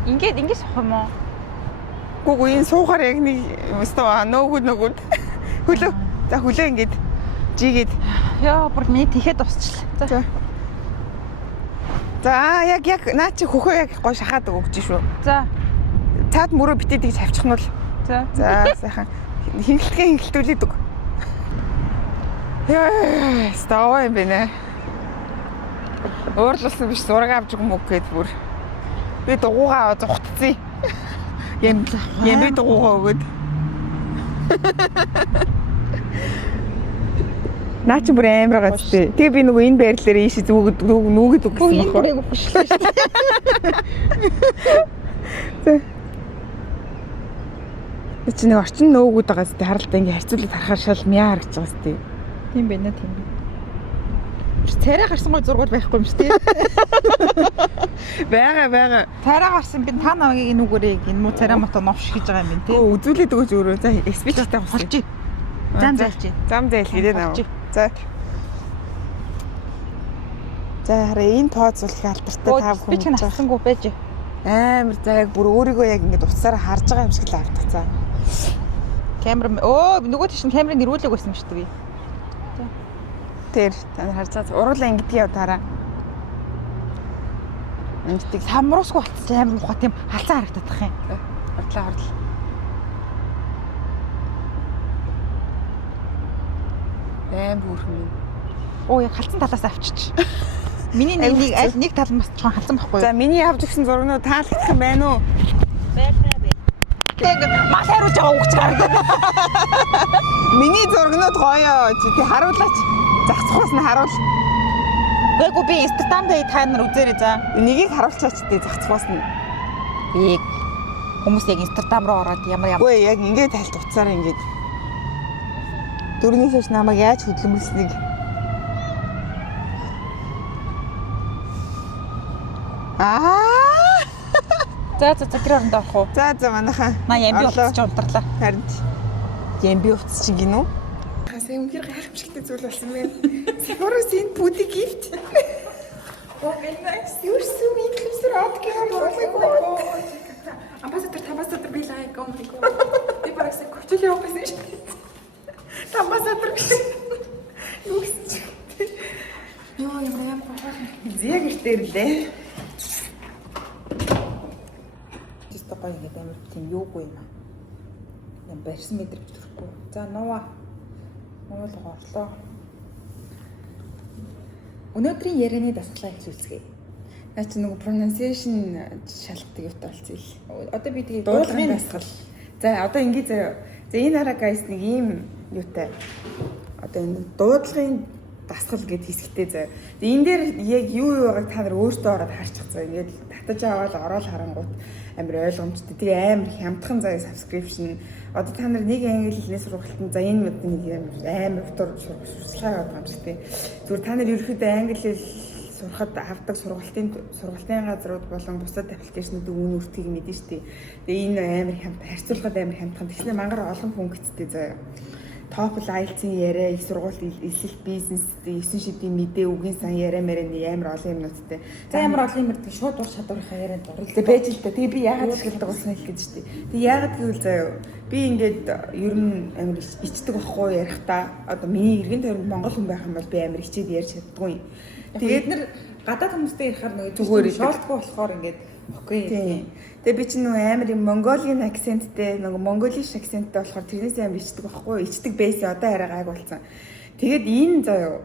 Ингээд суух юм уу? Гүг энэ суухаар яг нэг өстөө нөгөөд. Хөлөө. За хөлөө ингээд жигээд. Яа бүр минь тийхэд дуусчлаа. За яг наа чи хөхөө яг гоё шахаад өгч шүү. За. Цаад мөрөө битээд гэж авчих нь бол. За сайхан. Хингэлтүүлээд өг. Яа, става юм бэ нэ. Уурлуулсан биш зураг авч өгмөг гээд бүр. Би дугуугаа зогтцъя. Юм би дугуугаа өгöd. Наа чи бүр амар байгаа зү. Тэгээ би нөгөө энэ байрлалаар ийш зүгд нүгэд үг гэсэн байна. Бүр хөшлөө шүү дээ. Чи нэг орчин нөөгүүд байгаа зү харалтаа ингээ харьцуулаад харахаар шал мяа харагдаж байгаа зү. Тийм байна тийм. Царай гарсан гой зургуул байхгүй юм шүү дээ. Бага. Царай гарсан би та намайг нүгээрээ энэ муу царай мото новш хийж байгаа юм байна тий. Үзүүлээд өгөөч өөрөө. За спичтэй холж. Зам зайлж. Зам зайл гэдэг наа. За. За хараа энэ тооц бол алдартай тав хүн. Би ч насангүй байж. Амар за яг бүр өөрийгөө яг ингэж утсаараа харж байгаа юм шиг л авдаг цаа. Камер нөгөө тийш камерыг нэрүүлэг байсан юм шүү дээ би. Тэр тань харцаа уруулаа ингэдэг яв тараа. Ингэдэг самруусгүй болчихсон амар муухай тийм халзан харагдах юм. Ордлоо. Бэм бүрхэн. Яг халзан талаас авчиж. Миний нэг тал нь бас жоохон халзан байхгүй юу? За миний авч өгсөн зургнууд таалагдах юм байна уу? Байлаа бэ. Тэгээд мал хариулж байгаа үгч гардаг. Миний зургнууд гоё. Чи харуулаач. Загцхоос нь харуул. Үгүй би Инстаграм дээр та нар үзээрэй за. Нэгийг харуулчаач тий загцхоос нь. Яг хүмүүс яг Инстаграм руу ороод ямар. Үгүй яг ингээд тайлт уцаараа ингээд. Дөрөвний шаш намайг яаж хөдөлмөрлснийг. За тэр оронд орох уу? За манайхаа. Наа ямби уцаж унтарлаа. Харин ямби уцаж гинүү. Хасаа үнээр гайхамшигтай зүйл болсон байна. Сафарос энэ пуди гифт. Oh my nice. You're so sweet. Амбассадор би лайк. Oh my god. Би барагсаа көчөл явуулсан шүү дээ. Амбассадор. Юу гэсэн чи? Йоо юм зяг иртээрлээ. Тэстэ гоё ингээд амар тийм юугүй юм аа. Юм барьсан мэдрэмж төрөхгүй. За нууа. Монгол орлоо. Өнөөдрийн ярианы дасгалаа эхлүүлцгээе. Наа чи нөгөө pronunciation шалгадаг юутай болцсон ил. Одоо би тэгээ дуудлагын дасгал. За одоо ингэ заяа. За энэ хараа guys нэг ийм юутай. Одоо энэ дуудлагын дасгал гэд хэсэгтэй заяа. Энэ дээр яг юу байгааг та нар өөртөө ороод харчих заяа. Ингээд татаж аваад ороод харангуут амар ойлгомжтой. Тэгээ амар хямдхан заяа subscription. Одоо та нар нэг англи хэлний сургалтанд за энэ мэд нэг амар утгаар сурчлаа байгаа юм шиг тий. Зүгээр та нар ерөөхдөө англи хэл сурахад авдаг сургалтын газрууд болон бусад аппликейшнуудын үн үртгийг мэдэн штий. Тэгээ энэ амар хямдхан харьцуулахад амар хямдхан. Тэгэхээр мангар олон функцтэй заяа. TOEFL IELTS-ийн яриа, их сургууль, эсэлт бизнес, 9 шидийн мэдээ, үгийн сан яриа мэрэн амар олон юмнуудтай. За амар олон юм ирдэг шууд дур чадварынхаа ярианд орё. Тэгээ байж л та. Тэгээ би яагаад ашигладаг болсон хэлэх гэж штий. Тэгээ яагаад гэвэл заяа би ингээд ер нь амар ичдэг байхгүй ярихдаа одоо миний эргэн тойронд монгол хүн байх юм бол би амар хичээд ярьж чаддгүй. Тэгээд нэр гадаад хүмүүстэй ярихаар нэг зүгээр шоолтгүй болохоор ингээд окей. Тэгээ би чинь нөгөө амар юм Mongolian accentтэй нөгөө Mongolish accentтэй болохоор тэрнээс амар ичдэг байхгүй ичдэг бэйс одоо арай гайг болсон. Тэгээд энэ заяа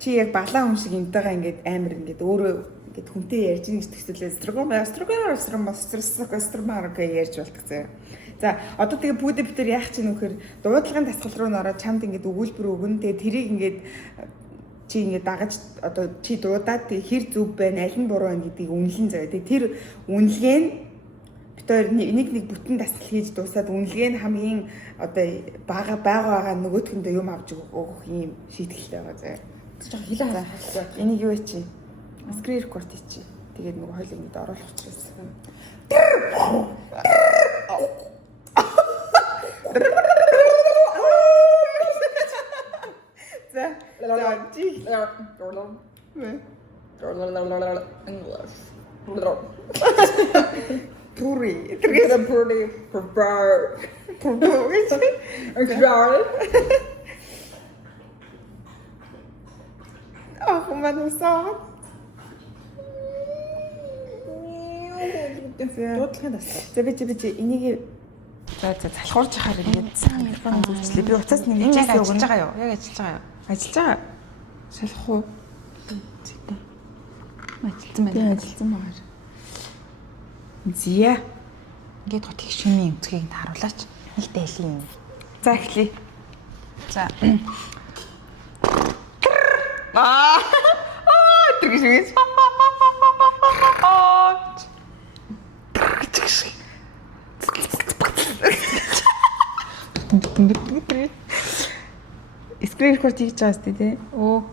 чи яг балаа хүн шиг энтэйгээ ингээд амар ингээд өөрөө ингээд хүнтэй ярьж нэг төсөлөө строгомар ярьж болдог заяа. За одоо тэгээ бүгд бид нар яах чинь нөхөр дуудлагын дасгал руу нөрөө чамд ингээд өгүүлбэр өгөн тэгээ тэрийг ингээд чи ингээд дагаж одоо чи дуудаад тэг хэр зүв байна аль нь буруу байна гэдгийг үнэлэн заяа. Тэг тэр үнэлгээ нь бид хоёр нэг бүтэн дасгал хийж дуусаад үнэлгээ нь хамгийн одоо байгаа нөгөөтгөндөө юм авч өгөх юм шийтгэлтэй байгаа заяа. Жоо хилээ харахгүй. Энийг юу чи? Screen record чи. Тэгээд нөгөө хоёул ингэж оруулах учраас. За чи Puri. Terus puri. Aku manusia. Дуудлагын дасгал. За би энийг за залхуурж хахаар ингээд микрофон зүгчлээ. Би уцаас нэг яг ажиллаж байгаа юу? Яг ажиллаж байгаа юу? Ажиллаж байгаа. Салах уу? Зэтэй. Ажилтсан байна. Ажилтсан байгаа. Зия. Ингээд гот их шимийн өнцгийг тааруулаач. Нэг дайлийн юм. За эхлэе. За. Тэр гэж. Screen record хийж байгаа сте тий. Оо.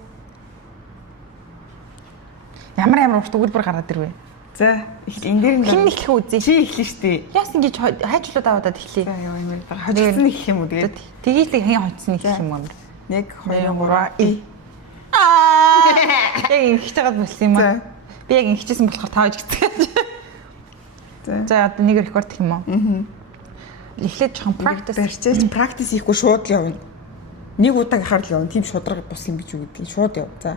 Ямар урт өгүүлбэр гараад ирвэ. За энэ дээр хэн эхлэх үзье. Чи эхлэн штэ. Яас ингэж хайчлууд аваад эхлэе. За яа юм бэ? Хожигдсон эхлэх юм уу тэгээд. Тгийж л хэн хоцсон эхлэх юм амар. 1 2 3 и. Яг ингэж байгаа болсон юм аа. Би яг ингэжсэн болохоор тааж гисгэж. За одоо нэг рекорд гэх юм уу? Эхлээд жоохон practice practice хийхгүй шууд л явна. Нэг удаа гахаар л явна. Тийм шудраг бус юм биш үү гэдгийг шууд яв. За.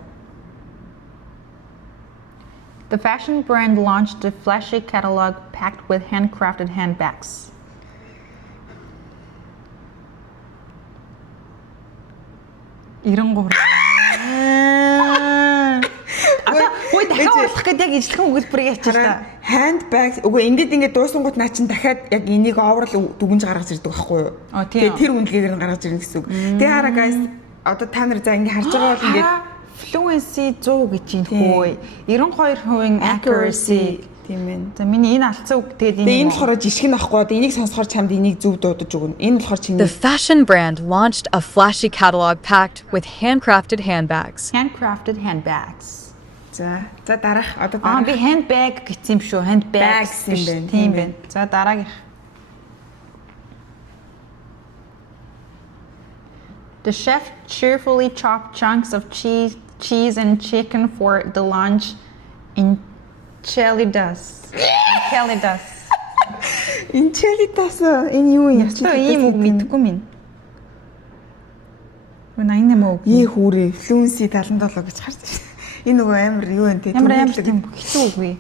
The fashion brand launched a flashy catalog packed with handcrafted handbags. Ой дахиад болох гэдэг яг ижлэхэн өгүүлбэрийг ячиж та. Handbag үгүй ингээд дуусангууд наа чин дахиад яг энийг overall дүгнж гаргаж ирдэг байхгүй юу? Тэгээ тэр үнэлгээгээр нь гаргаж ирнэ гэсэн үг. Тэгээ хараа guys одоо та нар за ингээд харж байгаа бол ингээд fluency 100 гэж юм хөөе. 92% accuracy Тийм ээ. За миний энэ алдсан үг тэгээд Тэгээ энэ болохоор жишг нь ахгүй. Тэгээ энийг сонсохоор чамд энийг зөв дуудаж өгнө. Энэ болохоор The чиний fashion brand launched a flashy catalog packed with handcrafted handbags. handcrafted handbags. За дараах одоо Би handbag гэсэн юм шүү. Handbags Bags юм байна. Тийм байна. За дараагийнх. The chef cheerfully chopped chunks of cheese and chicken for the lunch in Enchiladas. Enchiladas энэ юу юм? Ястаа ийм үг мэдэхгүй минь. 88 үг. Ээ хүүрээ fluency 77 гэж харж байна. Энэ нөгөө амар юу вэ те? Ямар амар тийм хэцүү үг вэ?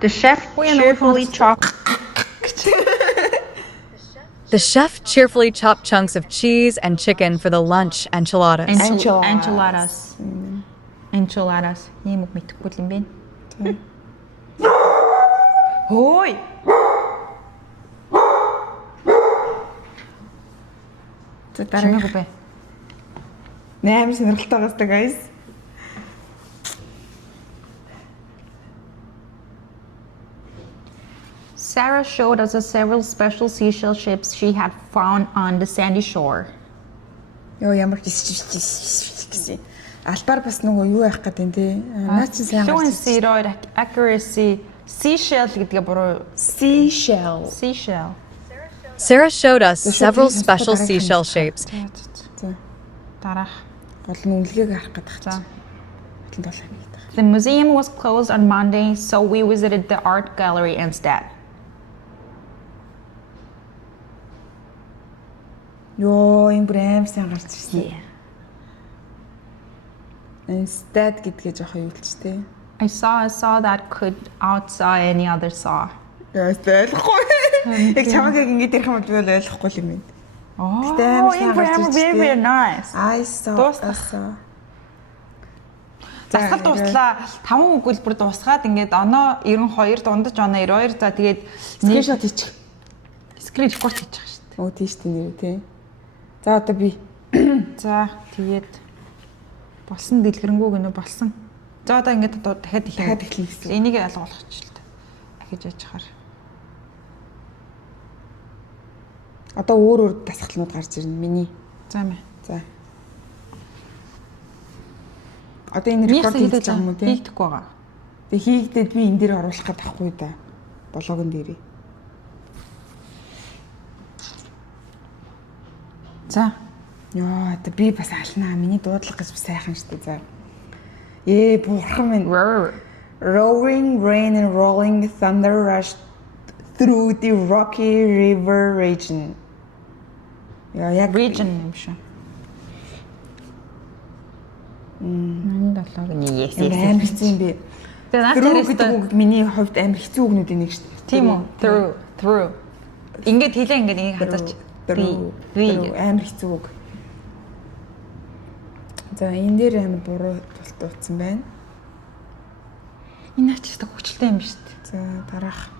The chef cheerfully chopped The chef cheerfully chopped chunks of cheese and chicken for the lunch enchiladas. Enchiladas. Enchiladas. Ийм үг мэдэхгүй юм бэ? Хөөй. За дараагийн Чимээг бэ? амар сонирхолтой байгаас та guys. Sarah showed us several special seashell ships she had found on the sandy shore. Йоо ямар гэсэн. Албаар бас нөгөө юу явах гэдэг юм те. Наа чи сайн Fluency, accuracy, seashell гэдгээ буруу. Seashell. Seashell. Sarah showed us several should be special transported seashell by shapes. За. Дараах. Гол нь үнэлгээг харах гэдэг За. чинь. The museum was closed on Monday, so we visited the art gallery instead. Йоо энэ бүр аим сайн гарч ирсэн. Instead гэдгээ жоохон юу ч те. I saw a saw that could outsaw any other saw. Яа ойлгохгүй. Яг чамаг яг ингэж ярих юм бол би ойлгохгүй юм байна. Oh, амар сайн гарч ирж very дээ. nice. I saw. Дуустах. Засгал дуслаа 5 өгүүлбэр дуусгаад ингээд оноо 92 дундаж оноо 92 за тэгээд скриншот хийчих. скрин рекорд хийж байгаа шүү дээ. Оо тийш тийм нэр тий. За одоо би За тэгээд болсон дэлгэрэнгүй гэнэ болсон. За одоо ингээд дахиад их дахиад эхлэх гэсэн. Энийг ойлгуулах ч л дээ. Дахиж яаж чахаар. Одоо өөр дасгалнууд гарч ирнэ миний. За мэ. За. Одоо энэ рекорд хийж байгаа юм уу тий? Хийгдэхгүй байгаа. Тэг хийгдээд би энэ дээр оруулах гэдэг ахгүй да. Блогон дээрээ. За. Яа, одоо би бас алнаа. Миний дуудлага гэж сайхан штэ за. Бурхан минь. Roaring rain and rolling thunder rushed through the rocky river region. Яа, яг Region юм шиг. Энд долоог нь yes. амар хэцүү юм бэ. Тэгээ Through наатаа гэдэг үг миний хувьд амар хэцүү үгнүүдийн нэг штэ. тийм үү? Through. Ингээд хэлээ ингээд энийг хазаач. Би амар хэцүү үг. За энэ дээр амар буруу дутсан байна. Энэ ч ихтэй хүчлээ юм шүү дээ. За дараах.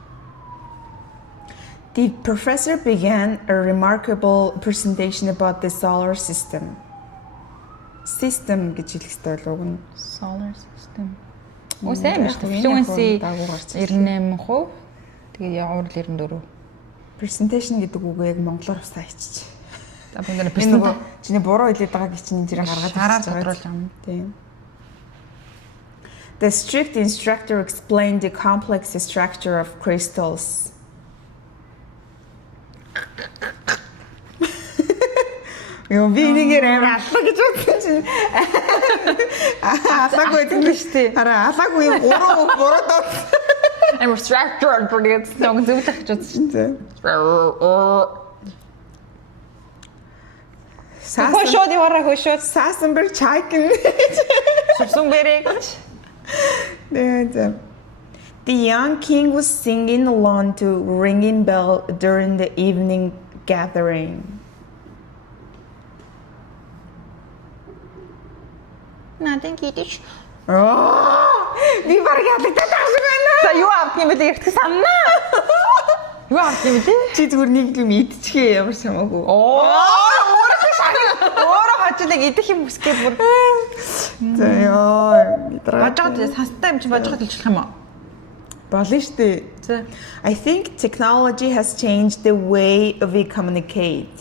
The professor began a remarkable presentation about the solar system. System гэж хэлэх ёстой л үг нь. Solar system. Оо сайн байна шүү дээ. Fluency 98%. Тэгээд явуул 94. Presentation гэдэг үгээ яг монголоор усаа хийчих. За би нэг Би нөгөө чиний буруу хэлээд байгааг чинь энэ зэрэг гаргаад хараад тодруулж юм. Тийм. The strict instructor explained the complex structure of crystals. Яа би нэгээр амар аллаа гэж бодсон чинь. Алаагүй гэдэг нь шүү дээ. Хараа алаагүй юм буруу дот. I'm structured гэдэг нэг зөвлөх гэж бодсон шүү дээ. Хошоо дивара хошоо. Сасенберг чайкен. Сувсан бэрэг. The young king was singing along to ringing bell during the evening gathering. Надад хийдэж. Би бараг ядлагтай тааш байна. За юу авах юм бэ гэх санаа. Юу авах юм бэ? Чи зүгээр нэг юм идчихээ ямар самаагүй. Өөрөө хажуулаг идэх юм үсгээ бүр. За ёо. Божоод састай юм чи божоод хэлчих юм уу? Болно штэ. За. I think technology has changed the way we communicate.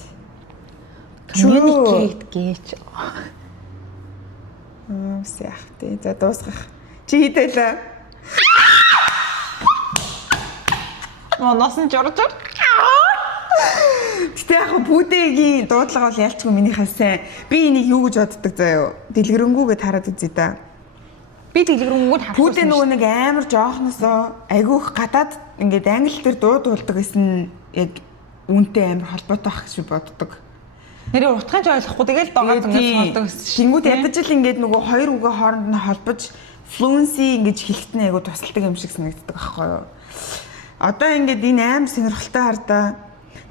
Communicate гэж. Сэхтэй. За дуусгах. Чи хийдэлээ. Носон жорж. Гэтэ яг бүдэгийн дуудлага бол ялчгүй минийхээ сайн. Би энийг юу гэж боддог заяа. Дэлгэрэнгүйгээ тараад үзье да. Би дэлгэрэнгүй харах. Бүдэ нөгөө нэг амар жоохносоо айгүйх гадаад ингээд англи дээр дуудуулдаг гэсэн яг үнтэй амар холбоотой байх гэж боддог. Нэр утгын ч ойлгохгүй тэгэл доогоо зөнгөс болдог гэсэн. Шингүүд ядаж л ингээд нөгөө хоёр үгээ хооронд нь холбож fluency ингэж хэлэхэд нь айгу тусалдаг юм шиг санагддаг аахгүй юу. Одоо ингээд энэ амар сонирхолтой хардаа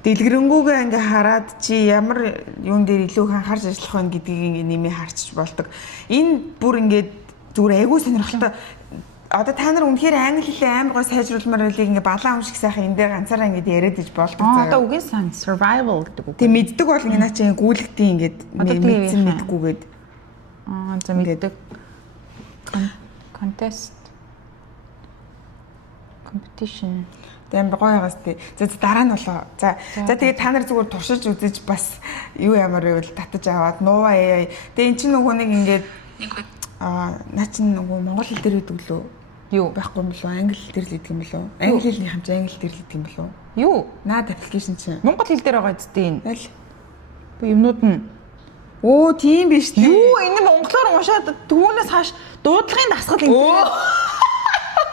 дэлгэрэнгүйгээ ингээ хараад чи ямар юун дээр илүү анхаарч ажиллах вэ гэдгийг ингээ нэмээ харчиж болдог. Энэ бүр ингээд зүгээр айгүй сонирхолтой. Одоо та нар үнэхээр англи хэлээ амар гоо сайжруулмаар байлиг ингээ балаа юм шиг сайхан энэ дээр ганцаараа ингээ яриад иж болдог заяа. Одоо үгийн сан survival гэдэг үг. Тэг мэддэг бол ингээ наа чи гүйлгдээ ингээд мэдсэн мэдгүйгээд. За мэддэг. Contest. Competition. Амар гоё байгаас тий. За дараа нь болоо. За тэгээд та нар зүгээр туршиж үзэж бас юу ямар байвал татаж аваад нууа яа. Тэгээд эн чинь нөгөө нэг ингээд наа чин нөгөө монгол хэл дээр өгдөг лөө. Юу байхгүй юм болов? Англи хэл дээр л өгдөг юм болов? Англи хэлний хамт англи дээр л өгдөг юм болов? Юу? Наад аппликейшн чинь. Монгол хэл дээр байгаа зү энэ. Аль. Бо юмнууд нь. Оо тийм биш тий. Юу энэ монголоор уншаад түүнээс хааш дуудлагын дасгал энэ.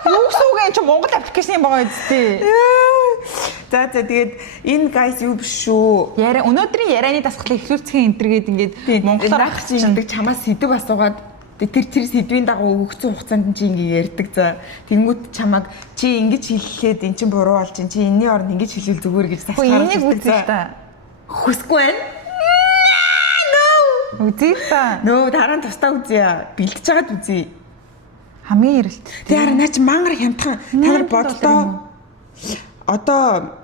Юу гэсэн үг энэ чи монгол аппликейшн байгаа зү. За тэгээд энэ guys юу биш шүү. Яриа өнөөдрийн ярианы дасгалыг эхлүүлцгийн энтергээд ингээд монголоор ах чи ингэдэг чамаас сэдв асуугаад тэр сэдвийн дагуу өгцөн хугацаанд чи ингэ ярьдаг за. Тэнгүүт чамаг чи ингэж хэллээд эн чин буруу болж чи энэний оронд ингэж хэлвэл зүгээр гэж засахаар энийг үзээ та. Хүсгүй байна. Үзээ та. Нөө дараа нь тустаа үзье. Бэлтэж хагаад үзье. Хамгийн эрэлт. Тэр наа чи мангар хямдхан та нар боддоо одоо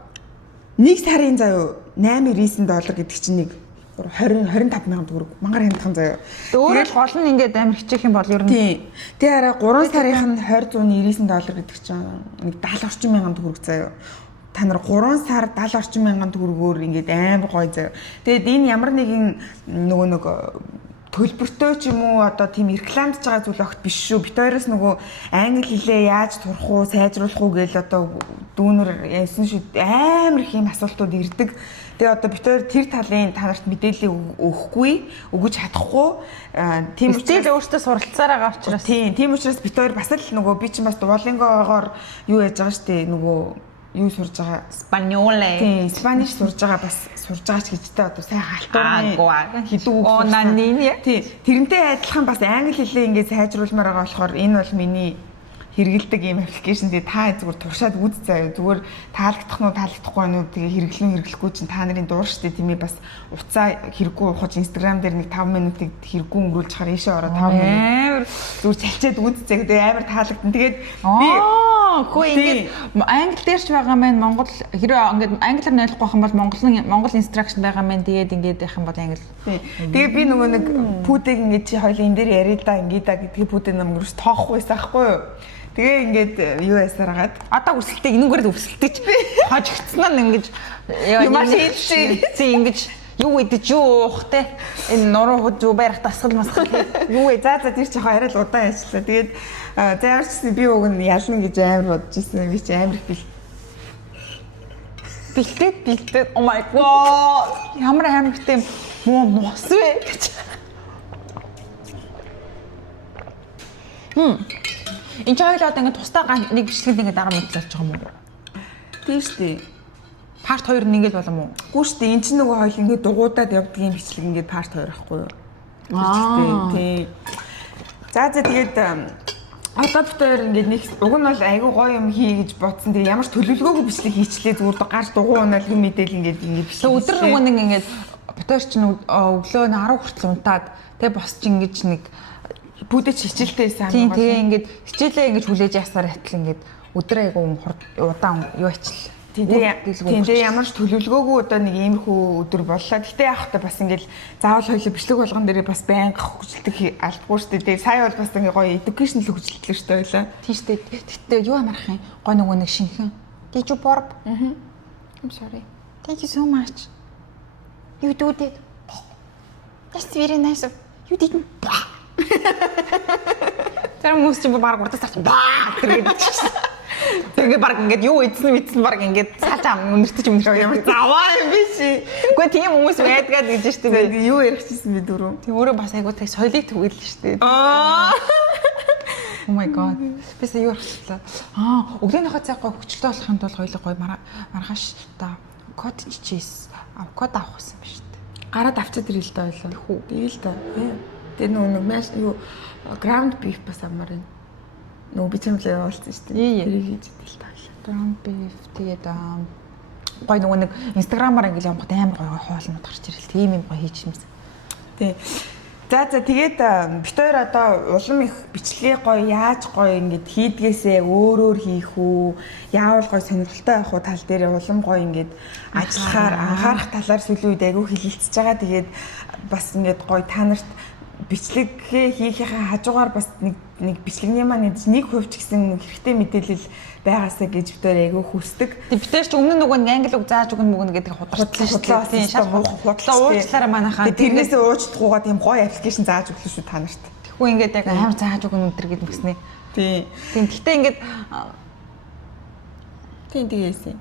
нэг сарын заяа $8.9 гэдэг чинь нэг 25,000 төгрөг мангар хямдхан заяа. Өөрөө гол нь ингээд амар хичээх юм бол ер нь. Тийм. Тэгээ хараа 3 сарынх нь $20.99 гэдэг чинь нэг 70 орчим мянган төгрөг заяа. Та нар 3 сар 70 орчим мянган төгрөгөөр ингээд амар гоё заяа. Тэгээд энэ ямар нэгэн нөгөө нэг төлбөртэй ч юм уу одоо тийм рекламдж байгаа зүйл огт биш шүү. Бид хоёроос нөгөө англи хэлээ яаж турах уу, сайжруулах уу гэж одоо дүүнэр яасан шүү. Амар их юм асуултууд ирдэг. Тэгээ одоо бид хоёр тэр талын та нарт мэдээлэл өгөхгүй, өгөж чадахгүй. Тийм учраас өөртөө суралцаар байгаа учраас. Тийм учраас бид хоёр бас л нөгөө би чинь бас Duolingo-гоор юу яаж байгаа штэ нөгөө юу сурж байгаа Спаньолэ. Тийм, Спаниш сурж байгаа бас сурж байгаа ч гэжтэй одоо сайн халтуурны хэдүү үг. Оо нанини. Тийм. Тэрнтэй адилхан бас англи хэлээ ингээд сайжруулмаар байгаа болохоор энэ бол миний хэрэгэлдэг юм аппликейшн. Тэгээ та зүгээр туршаад үз заяа. Зүгээр таалагдах нь таалагдахгүй нь тэгээ хэрэглэн хэрэглэхгүй чинь та нарын дуур штэ тийм ээ бас уцаа хэрэггүй ухаж Instagram дээр нэг 5 минутыг хэрэггүй өнгөрүүлж чахаар ийшээ ороод 5 минут зүгээр залчаад үз заяа. Тэгээ амар таалагдсан. Тэгээд би хөө ингээд англи дээр ч байгаа маань монгол хэрэг ингээд англиар ойлгохгүй юм бол монгол instruction байгаа маань тэгээд ингээд явах юм бол англи. Тэгээ би нөгөө нэг пүүдэг ингээд чи хоёул энэ дээр яриа да ингээд да гэдгийг пүүдэг нам өрөөс тоохгүй байсан аахгүй юу. Тэгээ ингээд юу ясаар хагаад одоо өсөлтөө энүүгээр өсөлтөж хожигдсан нь ингэж маш хэлсэн ингэж юу идэж юу уух те энэ нуруу хөө барих дасгал масгал юу вэ за тэр чи арай л удаан ажиллаа. Тэгээд за ямарчсан би уг нь ялна гэж амар бодож ирсэн. Би чи амар их бэлтээд oh my god ямар амар ихтэй муу мус вэ гэж. Энд ч хоёул одоо ингэ тусдаа нэг бичлэгэнд ингэ дараа мэт болж байгаа юм уу? Тийм шүү дээ. Part 2 нь ингэ л болом уу? Үгүй шүү дээ. Энд чинь нөгөө хоёул ингэ дугуудаад явдгийн бичлэг ингэ part 2 ахгүй юу? Тийм. За тэгээд одоо бид хоёр ингэ нэг уг нь бол айгүй гоё юм хий гэж бодсон. Тэгээ ямар ч төлөвлөгөөгүй бичлэг хийчлээ зүгээр гарч дугуй унаал юм мэдээл ингэ бичлэг. Өдөр нөгөө нэг ингэ бид хоёр чинь өглөө 10 хүртэл унтаад тэгээ босч ингэж нэг бүдэч хичээлтэйсэн юм байна. Тэгээ ингээд хичээлээ ингэж хүлээж ясаар хатал ингээд өдөр айгу удаан юу ачлаа. Тэгээ ямар ч төлөвлөгөөгүй одоо нэг иймэрхүү өдөр боллоо. Гэтэ яах вэ бас ингээл заавал хоёул бичлэг болгон дээр бас байнга хөгжилдэг албагүй шүү дээ. Сая бол бас ингээ гоё educational хөгжилтлээ шүү дээ ойлаа. Тийм шүү дээ. Гэтэ юу амарх юм? Гой нөгөө нэг шинхэн. Did you borrow? I'm sorry. Thank you so much. You do it. That's very nice. You didn't. Тэр хүмүүс чинь баг урдаас авч баа гэдэг. Тэгээ баг ингээд юу эзэн баг ингээд цаашаа өнөртөж Ямар заваа юм биш. Үгүй тийм хүмүүс байдгаад гэж шүү дээ. Юу ярих гэсэн би дөрөв. Тийм өөрөө бас айгуу тэг соёлыг түгэл шүү дээ. Oh my god. Бис юу ярихлаа. Өглөөнийхөө цаггаа хөвчлөлтөө болохын тулд хоёулаа гоё маргааш та cottage cheese авокадо авах гэсэн ба шүү дээ. Гараад авчаад ирэл дэ ойлоо. Ирэл дэ. Тэгээ нөгөө маш юу ground beef бас амар юм. Нөгөө би чамлаа явуулсан шүү дээ. Тэрийг хийж идэл таашаа. Ground beef тэгээд гоё нөгөө нэг инстаграмаар ингээл явахад амар гоё хоолнууд гарч ирэл. Тийм юм гоё хийж юмсан. Тий. За тэгээд бид хоёр одоо улам их бичлэгээ гоё яаж гоё ингээд хийдгээсээ өөрөөр хийх үү, яавал гоё сонирхолтой байх уу тал дээр улам гоё ингээд ажиллахаар анхаарах талаар сүүлийн үед айгүй хилэлцэж байгаа. Тэгээд бас ингээд гоё та нарт бичлэгээ хийхийнхаа хажуугаар бас нэг бичлэгний маань нэг хувьч гэсэн хэрэгтэй мэдээлэл байгаасаа гэж бид хоёр айгүй хүсдэг. Бид тэр ч өмнө нөгөө англи үг зааж өгнө мөгнө гэдэг худалдаа тийм худлаа уучлаарай манайхаа. Тэрнээсээ уучлахгүйгаа тийм гоё аппликейшн зааж өглөө шүү та нарт. Тэгэхгүй ингээд яг амар зааж өгнө өнтер гэдэг мэгснэ. Тийм. Гэхдээ ингээд тийгээсэн.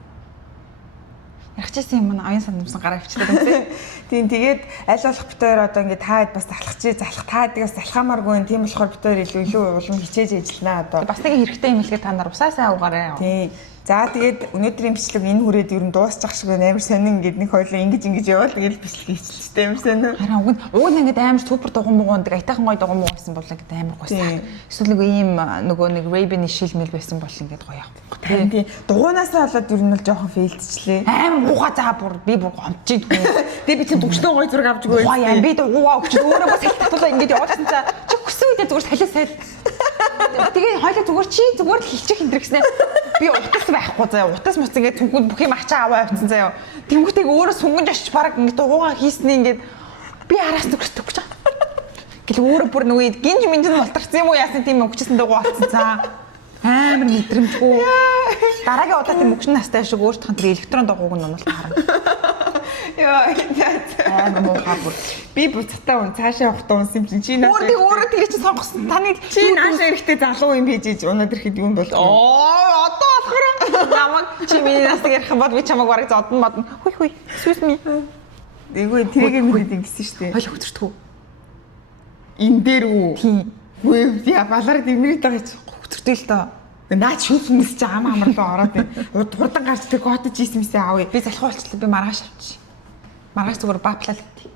Ярахчихсан юм аян сандамсан гараа авчихлаа гэсэн. Тийм тэгээд аль болох бид хоёр одоо ингээд таад бас залах таадгаас залхаамааргүй юм. Тийм болохоор бид хоёр илүү улам хичээж ажиллана одоо. Бас нэг хэрэгтэй юм хэлэхэд та нар усаасаа угаарай. Тийм. За тэгээд өнөөдрийн бичлэг энэ хүрээд ер нь дуусчих шиг байна. Амар сонин ингээд нэг хоёлоо ингэж явал тэгээд бичлэг хийчихлээ амар сонин. Харин уг нь ингээд амар супер дугуун муунд айтайхан гоё дугуун муу байсан бол ингээд амар гоёсаа. Эсвэл нэг ийм нөгөө нэг Ray-Ban шилмэл байсан бол ингээд гоё явах. Тийм. Дугуунаасаа болоод ер нь л жоохон фейлдчихлээ. Амар муухай заа бүр би бүр гомчиж дгүй. Тэгээд би чинь төгснөө гоё зураг авч өгөө. Яа би дугуугаа өгч өөрөө бас хэлтатуулаа ингээд явуулсан цаа. Чи хүсэн үедээ зүгээр салиасай. Тэгээ хоёлаа зүгээр л хилчих энэ гэснээр би утас байхгүй заяа. Утас муц ингээд түнхүүд бүх юм ачаа аваа авчихсан заяа. Тэнгүүтэйг өөрөө сүнгэж очиж бараг ингээд дугуугаа хийснээ ингээд би араас төгсдөг гэж. Гэл өөрөө бүр нөгөө гинж минжин болторцсон юм уу яасан тийм өгчсэн дугуй болсон цаа. Амар мэдрэмжгүй. Дараагийн удаа тийм өгчн настай шиг өөртөө тэр электрон дугуйг нь унуулж харна. Яа, яа. Муухай бүр. Би буцалтааун цаашаа явахдаа унсан юм чинь. Өөрөө тэгээ чи сонгосон. Таны чи наашаа эрэхтэй залуу юм хийж унаад ирэхэд юу болох вэ? Одоо болохоор намайг чи миний насыг ярих юм бол би чамайг бараг зодон модно. Хүй. Excuse me. Эгүй тэрийг мэдээд ингэсэн шүү дээ. Хойлоо хөтөртгөө. Ин дээр үү? Тийм. Үгүй яа балаар дэмрээд байгаа чи. Хөтөртэй л доо. Наад шүүснээс чи ам амарлуу ороод байна. Хурдан гарч тэр котож ийсэн мэсээ авъя. Би залхуу болчихлоо. Би маргааш авчих. Маргааш зүгээр баплал гэдэг.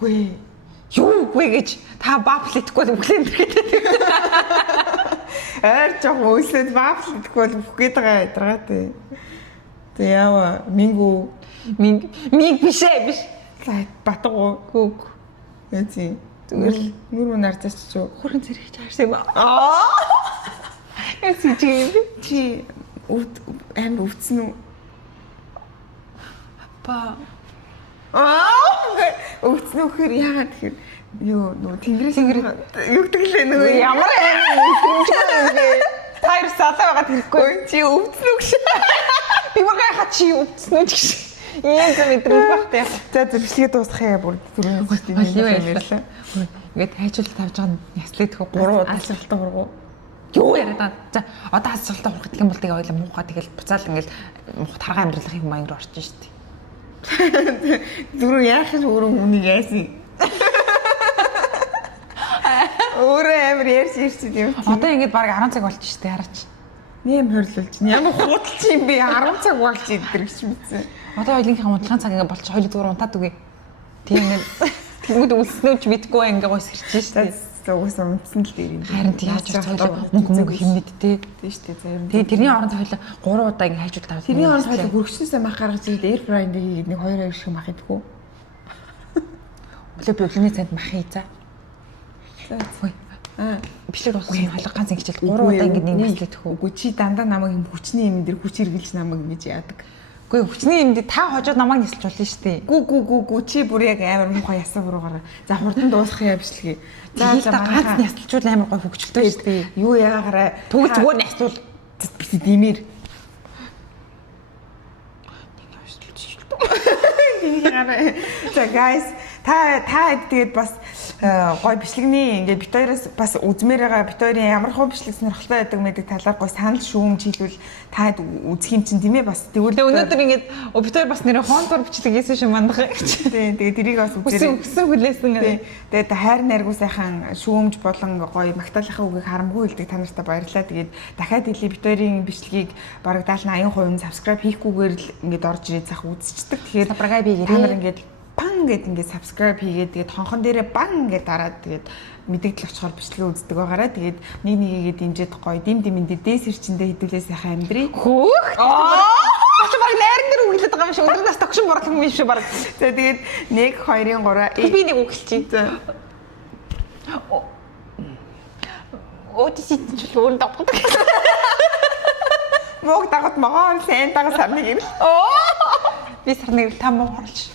Үгүй. Юу үгүй гэж та баплал идэхгүй бүхлэн дэргээд. Аар жоох өсөд баплал идэхгүй бүхгээд байгаа ядаргаатай. Тэг яава мингүү Миг биш. Батгуу. Хөг. Эцэг. Зүгээр л нүрүү нарцаач ч Хөрөн зэрэг чаашсан юм Эцэг чи амар өвдсөн үү? Па. Өвдсөн үхээр яагаад тэгэхээр юу нөгөө тэнгэрээс юу гэдэглээ нөгөө Ямар мэдрэмжгүй юм бэ? Тайр салаа байгаа тэрхгүй. Чи өвдсөн үү гэж. Би мага хаа чи өвдсөн үү гэж. Ийм мэдрэмж багтай. За бичлэгээ дуусгах яа бүр түрүүний ярьлаа. Ингээд хайчуулт тавьж байгаа няслыг төхөө 3 асуултаа хургуу. Юу яриад байгаа. За одоо асуултаа хурах гэх юм бол тэгээ ойлоо муухай тэгэл буцаал ингээл таргаа амьдралын юм аягаар орж штий. Зүрх яах вэ өөрөө хүнийг яасан. Өөрөө амар ярьж тийм. Одоо ингээд баг 10 цаг болж штий хараач. Нэм хорлуулж. Ямар худалч юм бэ? 10 цаг болж идэр гэж мэдсэн. Одоо хоёулынхаа унтлагын цаг ингээд болчих хоёул зүгээр унтаад үгүй. Тийм нэг тэгмүүд үлснөөч мэдгүй ингээ гойс хэрчээ штий. Уусаа унтсан л дээр юм. Харин яаж ч хоёул мөнгө хэмнэд тээ. Тийм штий зарим. Тэгээ тэрний оронд хоёул 3 удаа ингээ хайжуул тав. Тэрний оронд хоёул хөргөчнөөсөө мах гаргаж ирээд air fryer дээр хийгээд нэг 2 шиг мах идэггүй. Өглөө би өглөөний цанд мах хий за. Ой. бичлэг дууссан холго ганц ингэж 3 удаа ингэ нэг бичлэг төхөө. Үгүй чи дандаа намайг юм хүчний юм дээр хүч хэрглэж намайг ингэж яадаг. Үгүй хүчний юм дээр та хожоод намайг нислж болно шүү дээ. Гү чи бүр яг амар муухай ясаа буруугаараа. За хурдан дуусгах яа бичлэгийг. За ганц нясалчуул амар гой хөвгчлөө шүү дээ. Юу яагаараа Түг зүгээр нясуул би димэр. За guys та тэгээд бас гой бичлэгний ингээд бит хоёроос бас үзмээр байгаа бит хоёрын ямар хөө бичлэг сонирхолтой байдаг мэдэг талаар гой санал шүүмж хийлвэл та үзэх юм чинь тийм ээ бас тэгвэл өнөөдөр ингээд бит хоёр бас нэр хоонтор бичлэг хийсэн шиг мандах гэж. Тэгээд тэрийг бас үзээрэй. Өсөн хүлээсэн. Тэгээд хайр найргуу сайхан шүүмж болон гой магтаалынхаа үгийг харамгүй хэлдэг та нартай баярлалаа. Тэгээд дахиад хэлий бит хоёрын бичлэгийг бараг 70-80% subscribe хийхгүйгээр л ингээд орж ирээд цаах үзчихдэг. Тэгэхээр subscribe хийгээрэй. Та нар ингээд бан гэд ингээд subscribe хийгээд тэгээд хонхон дээрээ бан гэд дараад тэгээд мэдээлэл очихоор бичлэгээ үздэг байгаараа тэгээд нэг нэгээгээ дэмжиж гоё димэнд дээс ирчэндээ хэдүүлээ сайхан амьдрий. Хөөх. Чи баг найран дээр үгэлээд байгаа юм шиг өндөр нас тогшин борлох юм шиг баг. За тэгээд 1 2 3 би нэг үгэлчихье. Оотис ч өөр дагдаг. Мог дагад магаа сайн дагад сарныг ир. Би сарныг та муу хорлж.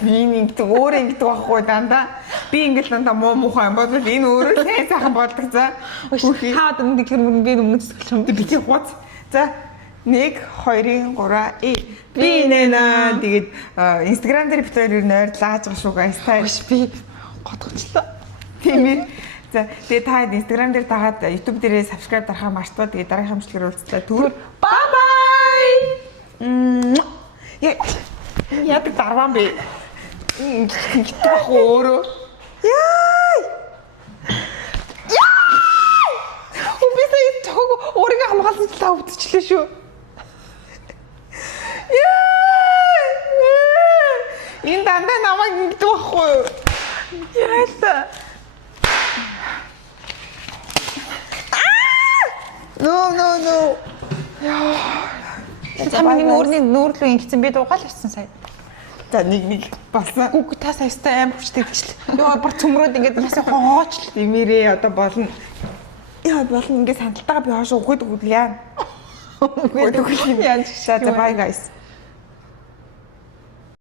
Би ингээд өөр ингээд байхгүй дандаа. Би ингээд дандаа муухай юм бодвол энэ өөрөө сайн сайхан болдог за. Хаад нэг юм би өмнө зүсгэлж юм. Би чи хуц. За 1 2 3 би нэнэ тэгээд Instagram дээр битээр юу нойрлааж байгаа шүү guys. Би готгочлоо. Тийм ээ. За тэгээд та Instagram дээр дагаад YouTube дээрээ subscribe дарахаа мартаа. Тэгээд дараагийн хамтлагаар уулзлаа. Түр bye bye. Яадаг дарван би. Гитбах өөрөө. Яй! Убисээ тог өөрийгөө хамгаалсан та өвдчихлээ шүү. Яй! Энэ дандаа намайг ингэдэг байхгүй юу? Яалаа. No. Самын өөрний нүүрлөө ингэсэн би дуугаал ирсэн сая. За нэг болсон. Гүг та саястай аим хүчтэй бичлээ. Йоо бүр цөмрөөд ингээд бас хооч. Имэрээ одоо болно. Яа болно ингээд сандалтайгаа би хоошоо өгöd яа. Өгöd юм. За bye guys.